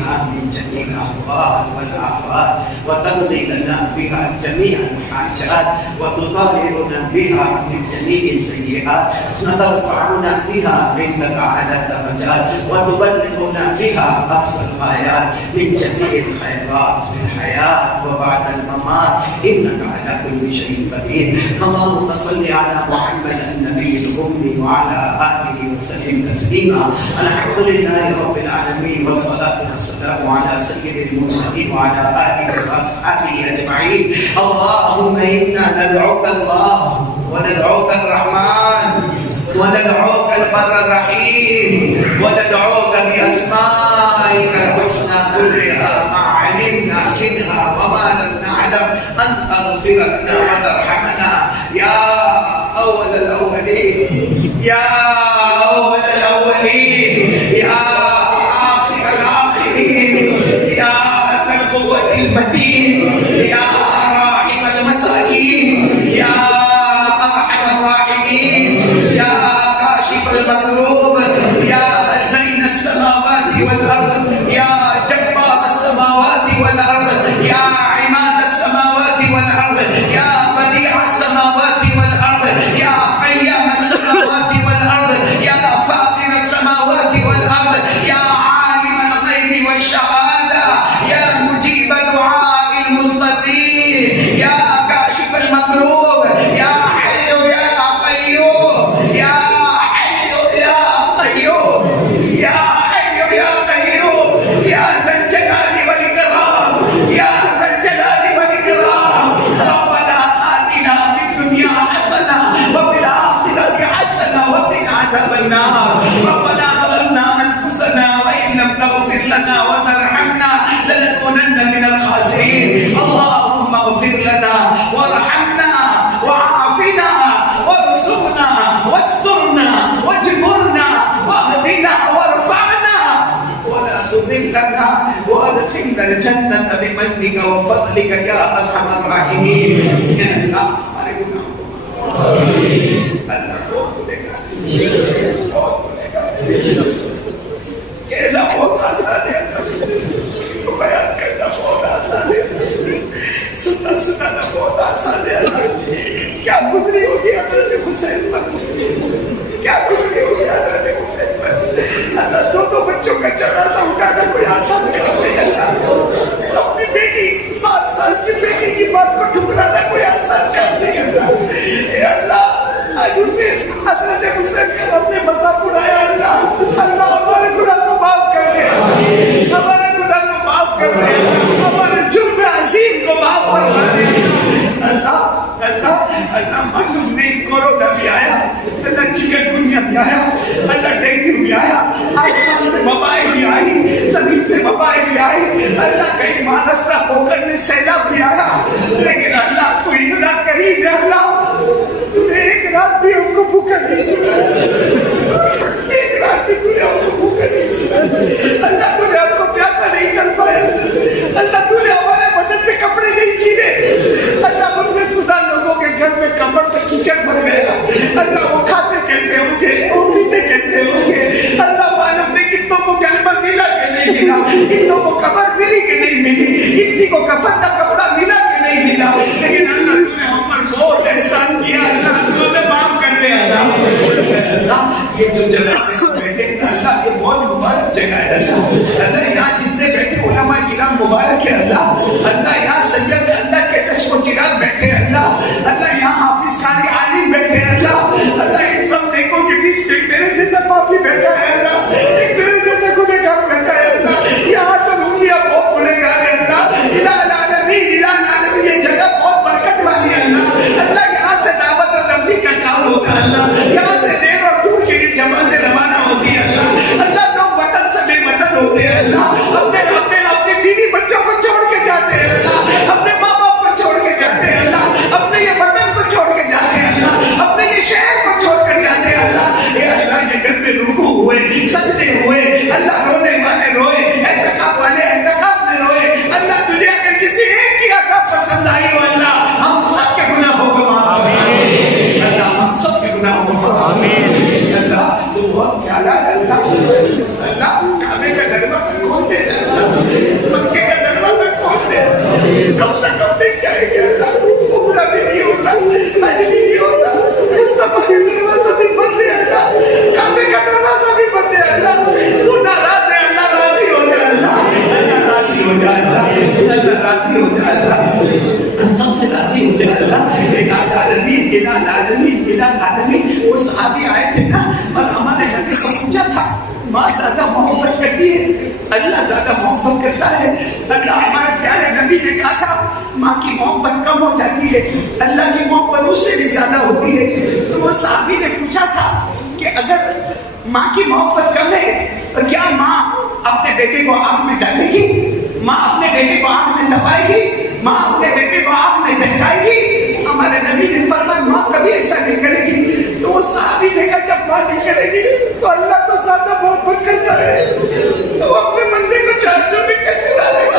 بها من جميع الأهوال والآفات وتقضي لنا بها جميع الحاجات وتطهرنا بها من جميع السيئات وترفعنا بها عندك على الدرجات وتبلغنا بها أقصى الغايات من جميع الخيرات في الحياة وبعد الممات إنك على كل شيء قدير. اللهم صل على محمد النبي الأمي وعلى آله وسلم تسليما. الحمد لله رب العالمين والصلاة والسلام على سيد المرسلين وعلى آله وأصحابه أجمعين. اللهم إنا ندعوك الله وندعوك الرحمن وندعوك البر الرحيم وندعوك بأسمائك الحسنى كلها ما علمنا منها وما لم نعلم أن تغفر لنا وترحمنا يا أول الأولين يا أول الأولين يا آخر الآخرين يا ذا القوة المتين يا راحم المساكين يا أرحم الراحمين يا كاشف المكروب يا زين السماوات والأرض يا جبار السماوات والأرض يا عماد السماوات والأرض يا بديع السماوات والأرض يا قيام السماوات والأرض يا فاطر السماوات والأرض يا عالم الغيب والشهادة يا مجيب دعاء المضطرين يا كاشف المكروب يا حي يا قيوم يا حي يا قيوم يا حي يا قيوم يا ذا الجلال والإكرام يا ذا الجلال والإكرام. ربنا آتنا في الدنيا حسنة وفي الآخرة حسنة وقنا عذاب النار. ربنا ظلمنا أنفسنا وإن لم تغفر لنا وترحمنا لنكونن من الخاسرين. اللهم اغفر لنا وارحمنا وعافنا وارزقنا واسترنا واجبرنا واهدنا وارفعنا ولا تذلنا وادخلنا الجنة بمنك وفضلك يا أرحم الراحمين. يا الله سننا بہت آسان ہے. کیا گزری ہوگی حضرت حسین پر, کیا گزری ہوگی حضرت حسین پر. اللہ دو بچوں کا جنازہ اٹھانا کوئی آسان کام نہیں. اللہ اپنی بیٹی 7 سال کی بیٹی کی بات کو ٹھکرانا کوئی آسان کام نہیں. اللہ آج حسین حضرت حسین کا ہم نے مذاق اڑایا. اللہ ہمارے گناہ کو معاف کر دے, ہمارے گناہ کو معاف کر دے, ہمارے جرم عظیم کو معاف فرما دے. اللہ اللہ اللہ معلوم نہیں کورونا بھی آیا, اللہ چکن گنیا بھی آیا, اللہ ڈینگو بھی آیا, آسمان سے وبائیں بھی آئی, زمین سے وبائیں بھی آئی. اللہ کہیں مہاراشٹر کوکر میں سیلاب بھی آیا, لیکن اللہ تو اتنا قریب ہے. اللہ تو نے ایک رات بھی ہم کو بھوکا نہیں سنا, ایک رات بھی تو نے ہم کو بھوکا نہیں سنا. اللہ تو نے ہم کو پیاسا نہیں کر پایا. اللہ تو نے ہمارے بدن سے کپڑے نہیں چھینے. اللہ ہم نے سنا لوگوں کے گھر میں کمر سے کیچڑ بھر گیا. اللہ وہ کھاتے کیسے ہوں گے, وہ پیتے کیسے ہوں گے. اللہ معلوم نہیں کتنوں کو کلمہ ملا کہ نہیں ملا, کتنوں کو قبر ملی کہ نہیں ملی, کسی کو کفن کا کپڑا ملا کہ نہیں ملا, لیکن اللہ تو نے ہم پر بہت احسان کیا. اللہ تو ہمیں معاف کر دے. اللہ یہ جو جگہ بیٹھے اللہ یہ بہت مبارک جگہ ہے. اللہ یہاں جتنے بیٹھے علماء کرام مبارک ہے. اللہ یہاں سید اللہ کے چشم و چراغ بیٹھے. اللہ یہاں حافظ خان عالم بیٹھے. اللہ ان سب نیکوں کے بیچ ایک میرے جیسا پاپی بیٹھا ہے. اللہ ایک میرے جیسا گنہگار بیٹھا ہے. اللہ یہاں تو روحیہ بہت گنہگار ہے. اللہ الہ العالمین یہ جگہ بہت برکت والی ہے. اللہ یہاں سے دعوت و تبلیغ کا کام ہوتا ہے. اللہ یہاں سے دیر اور دور کے لیے جماعتیں روانہ ہوتی ہے. اللہ لوگ وطن سے بے وطن ہوتے کب تک ہم دیکھ جائیں گے اللہ؟ پورا بھی نہیں ہوتا، آج بھی نہیں ہوتا، مصطفیٰ کا دروازہ بھی بند ہے اللہ، کعبے کا دروازہ بھی بند ہے اللہ، تو ناراض ہے اللہ، راضی ہو جائے اللہ، اللہ راضی ہو جائے اللہ، اللہ راضی ہو جائے اللہ، ہم سب سے راضی ہو جائے اللہ۔ وہ صحابی آئے تھے نا اور ہمارے نبی کو پوچھا تھا ماں زیادہ محبت کرتی ہے اللہ زیادہ محبت کرتا ہے؟ اللہ ہمارے پیارے نبی نے کہا تھا ماں کی محبت کم ہو جاتی ہے، اللہ کی محبت اس سے بھی زیادہ ہوتی ہے۔ تو وہ صحابی نے پوچھا تھا کہ اگر ماں کی محبت کم ہے تو کیا ماں اپنے بیٹے کو آگ میں ڈالے گی؟ ماں اپنے بیٹے کو آگ میں دبائے گی؟ ماں اپنے بیٹے کو آگ میں دہکائے گی؟ ہمارے نبی نے فرمایا ماں کبھی ایسا نہیں کرے گی۔ تو وہ صحابی نے کہا جب ماں نہیں کرے گی تو اللہ تو زیادہ محبت کرتا ہے، وہ اپنے بندے کو جہنم میں کیسے ڈالے گا؟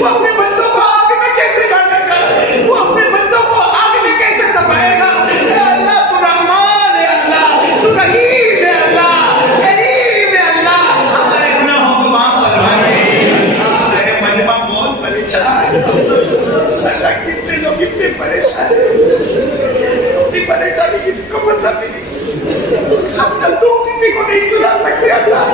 وہ اپنے بندوں کو آگ میں کیسے ڈالے گا؟ وہ اپنے بندوں کو آگ میں کیسے دبائے گا؟ اے اللہ تو رحمان ہے اللہ، تو رحیم ہے اللہ، کریم ہے اللہ، ہمارے گناہوں کو معاف فرما دے اللہ۔ اے مجمع بہت پریشان ہے، اللہ کتنے لوگ اتنے پریشان ہیں، اپنی پریشانی کسی کو پتہ بھی نہیں، اب تک تم کسی کو نہیں سنا سکتے اللہ،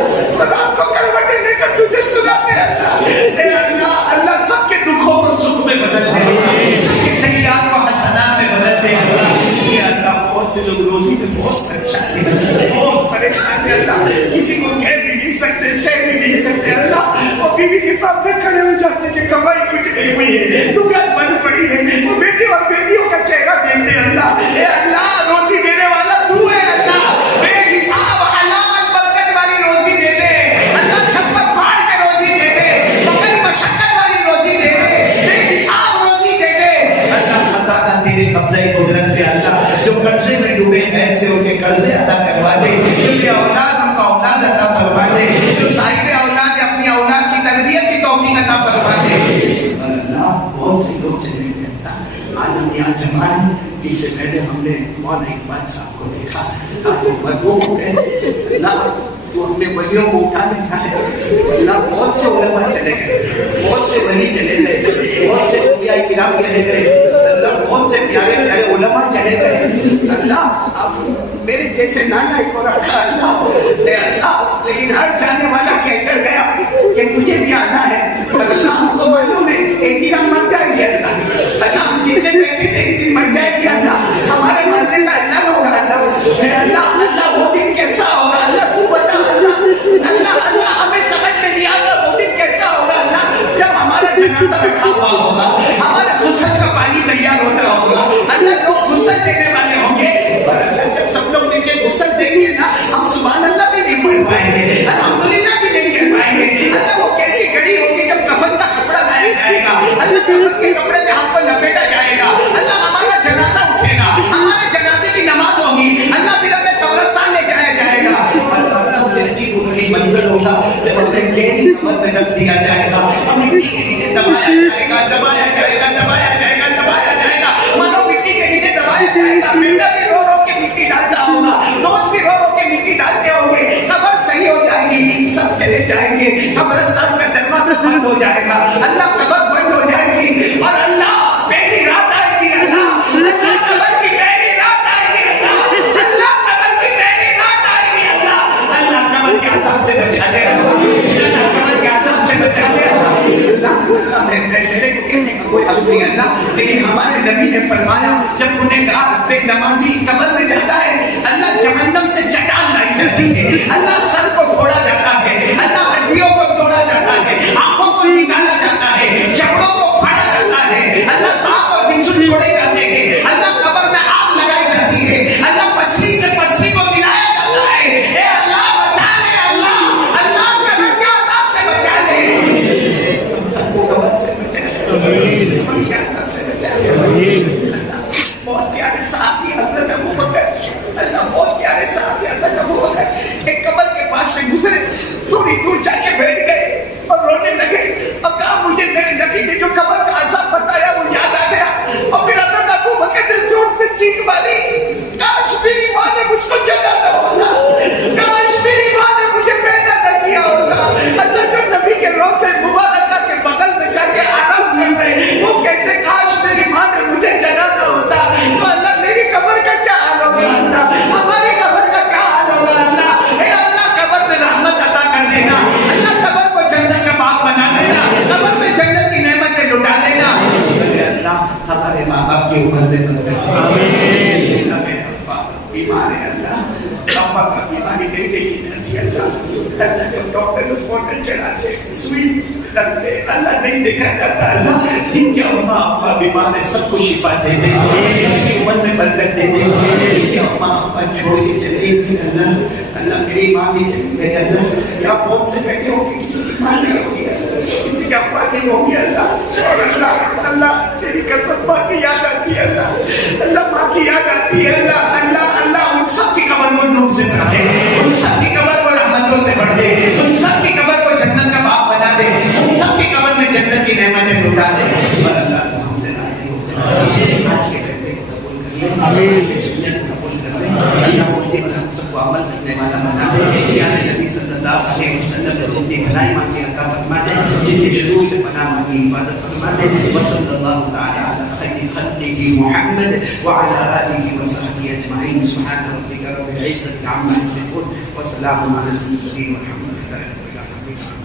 رات کو کلمتیں لے کر تجھے سناتے اللہ۔ اے اللہ، اللہ سب کے دکھوں کو سکھ میں بدل دے، سب کے سیئات کو حسنات میں بدل دے اللہ۔ اے اللہ بہت سے لوگ روزی میں بہت پریشان ہیں، بہت پریشان ہیں اللہ، کسی کو کہہ بھی نہیں سکتے، سہ بھی نہیں سکتے اللہ، وہ بیوی کے سامنے کھڑے ہو جاتے کہ کمائی کچھ نہیں ہوئی ہے، دکان بند پڑی ہے، وہ بیٹے اور بیٹیوں کا چہرہ دیکھتے اللہ۔ اے اللہ روزی دینے والا تو ہے اللہ، بے حساب حلال برکت والی روزی دے دے اللہ، چھپر پھاڑ کے روزی دے دے، بغیر مشقت والی روزی دے دے، بے حساب روزی دے دے اللہ۔ خزانہ تیرے قبضہ قدرت پہ اللہ، جو قرضے میں ڈوبے ایسے ان کے قرضے ادا کروا دے، جو بے اولاد ان کا اولاد عطا فرما دے، جو صاحب اولاد اپنی اولاد کی تربیت کی توفیق عطا فرما دے اللہ۔ بہت سے لوگ چلے گئے اللہ، آج ہم یہاں جمع ہیں، اس سے پہلے ہم نے مولانا اقبال صاحب کو دیکھا، آپ بدو ہو گئے اللہ، تو ہم نے ولیوں کو اٹھا لکھا ہے اللہ، بہت سے علماء چلے گئے، بہت سے ولی چلے گئے، بہت سے اولیاء کرام چلے گئے اللہ، بہت سے پیارے پیارے علماء چلے گئے اللہ۔ اب میرے جیسے نانا کو رکھا اللہ، اے اللہ، لیکن ہر جانے والا کہہ کر گیا کہ تجھے بھی آنا ہے اللہ، ہم کو معلوم ہے ایک دن ہم مر جائیں گے اللہ، ہم جتنے بیٹھے تھے ایک دن مر جائیں گے اللہ، ہمارے مرنے کا اعلان ہوگا اللہ، اے اللہ، اللہ وہ دن کیسا ہوگا اللہ تو بتا اللہ، اللہ اللہ ہمیں سمجھ میں نہیں آتا وہ دن کیسا ہوگا اللہ، جب ہمارا جنازہ رکھا ہوا ہوگا، ہمارا غسل کا پانی تیار ہوتا ہوگا اللہ، لوگ غسل دینے والے ہوں گے، اور اللہ جب سب لوگ مل کے غسل دیں گے نا، ہم سبحان اللہ بھی نہیں پڑھ پائیں گے، الحمدللہ بھی نہیں کہہ پائیں گے اللہ۔ وہ کیسی گھڑی ہوگی جب کفن کا کپڑا لایا جائے گا اللہ، کفن کے کپڑے میں ہم کو لپیٹا جائے گا اللہ، ہمارا جنازہ اٹھے گا، ہمارے جنازے کی نماز ہوگی اللہ، پھر ہمیں قبرستان لے جایا جائے گا اللہ۔ سب سے عجیب وہی منظر ہوگا جب ہمیں گہری قبر میں رکھ دیا جائے گا، ہمیں مٹی کے نیچے دبایا جائے گا، دبایا جائے گا، دبایا جائے گا، دبایا جائے گا، مانو مٹی کے نیچے دبایا جائے گا، بیٹا بھی رو رو کے مٹی ڈالتا ہوگا، دوست بھی رو رو کے مٹی ڈالتے ہوں گے، قبر صحیح ہو جائے گی، سب چلے جائیں گے، قبرستان کا دروازہ بند ہو جائے گا اللہ، قبر بند ہو جائے گی اور اللہ پہلی رات آئے گی اللہ، اللہ قبر کی پہلی رات آئے گی اللہ، اللہ قبر کی پہلی رات آئے گی اللہ، اللہ قبر کے عذاب سے بچا لے اللہ، قبر کے عذاب سے بچا لے اللہ، میرے کو کہنے کا کوئی حق نہیں اللہ، لیکن ہمارے نبی نے فرمایا جب گنہگار بے نمازی قبر میں جاتا ہے اللہ، جہنم سے چٹان لائی جاتی ہے اللہ، سر کو پھوڑا جاتا ہے اللہ، ہڈیوں کو توڑا جاتا ہے، آنکھوں کو نکالا جاتا ہے، جبڑوں کو پھاڑا جاتا ہے اللہ، سانپ اور بچھو چھوڑے جاتے ہیں اللہ، قبر میں آگ لگائی جاتی ہے اللہ، پسلی سے پسلی کو ملایا جاتا ہے، اے اللہ بچا لے اللہ، اللہ قبر کے عذاب سے بچا لے، ہم سب کو قبر سے بچا لے، ہم کے عذاب سے بچا لے اللہ۔ بہت پیارے صحابی حضرت ابو بکر اللہ، بہت پیارے صحابی حضرت ابو بکر ایک قبر کے پاس سے گزرے، تھوڑی دور جا کے بیٹھ گئے اور رونے لگے اور کہا مجھے میرے نبی نے جو قبر کا عذاب بتایا وہ یاد آ گیا، اور پھر حضرت ابو بکر نے زور سے چیخ ماری، کاش میری ماں نے مجھ کو جگانا ہوتا، کاش میری ماں نے مجھے پیدا نہ کیا ہوتا اللہ، جو نبی کے روضے مبارکہ کے بغل میں جا کے آرام کر رہے وہ کہتے کی عمر میں برکت دے ہمیں ابا بیمار ہے اللہ ابا کا بیماری بیٹے کی دھرتی اللہ اللہ جب ڈاکٹر اس بوتل چڑھاتے سوئی لگتے اللہ نہیں دیکھا جاتا اللہ جن کے اماں ابا بیمار ہے سب کو شفا دے دے سب کی عمر میں برکت دے دے جن کے اماں ابا چھوڑ کے چلے گئے اللہ اللہ میری ماں بھی چلی گئی اللہ یا بہت سے بیٹے ہو کہ کسی کی ماں نہیں ہوگی کسی کا ابا نہیں ہوگی اللہ اور اللہ اللہ تیری قسم ماں کی یاد آتی ہے اللہ اللہ ماں کی یاد آتی ہے اللہ اللہ اللہ ان سب کی قبر کو نور سے بھر دے ان سب کی قبر کو رحمتوں سے بھر دے ان سب کی قبر کو جنت کا باغ بنا دے ان سب کی قبر میں جنت کی نعمتیں لٹا دے اور اللہ ہم سے راضی ہو آج کے بیٹے کو قبول کر لے آمین سنت قبول کر لے اللہ مجھے اور ہم سب کو عمل کرنے والا بنا دے یا نبی صلی اللہ علیہ وسلم جن کی بھلائی مانگی عطا فرما دے جن کی شرور سے پناہ مانگی حفاظت فرما دے وصلی اللہ تعالی علی خیر خلقہ محمد وعلی آلہ وصحبہ اجمعین سبحان ربک رب العزة عما یصفون وسلام علی المرسلین والحمد للہ رب العالمین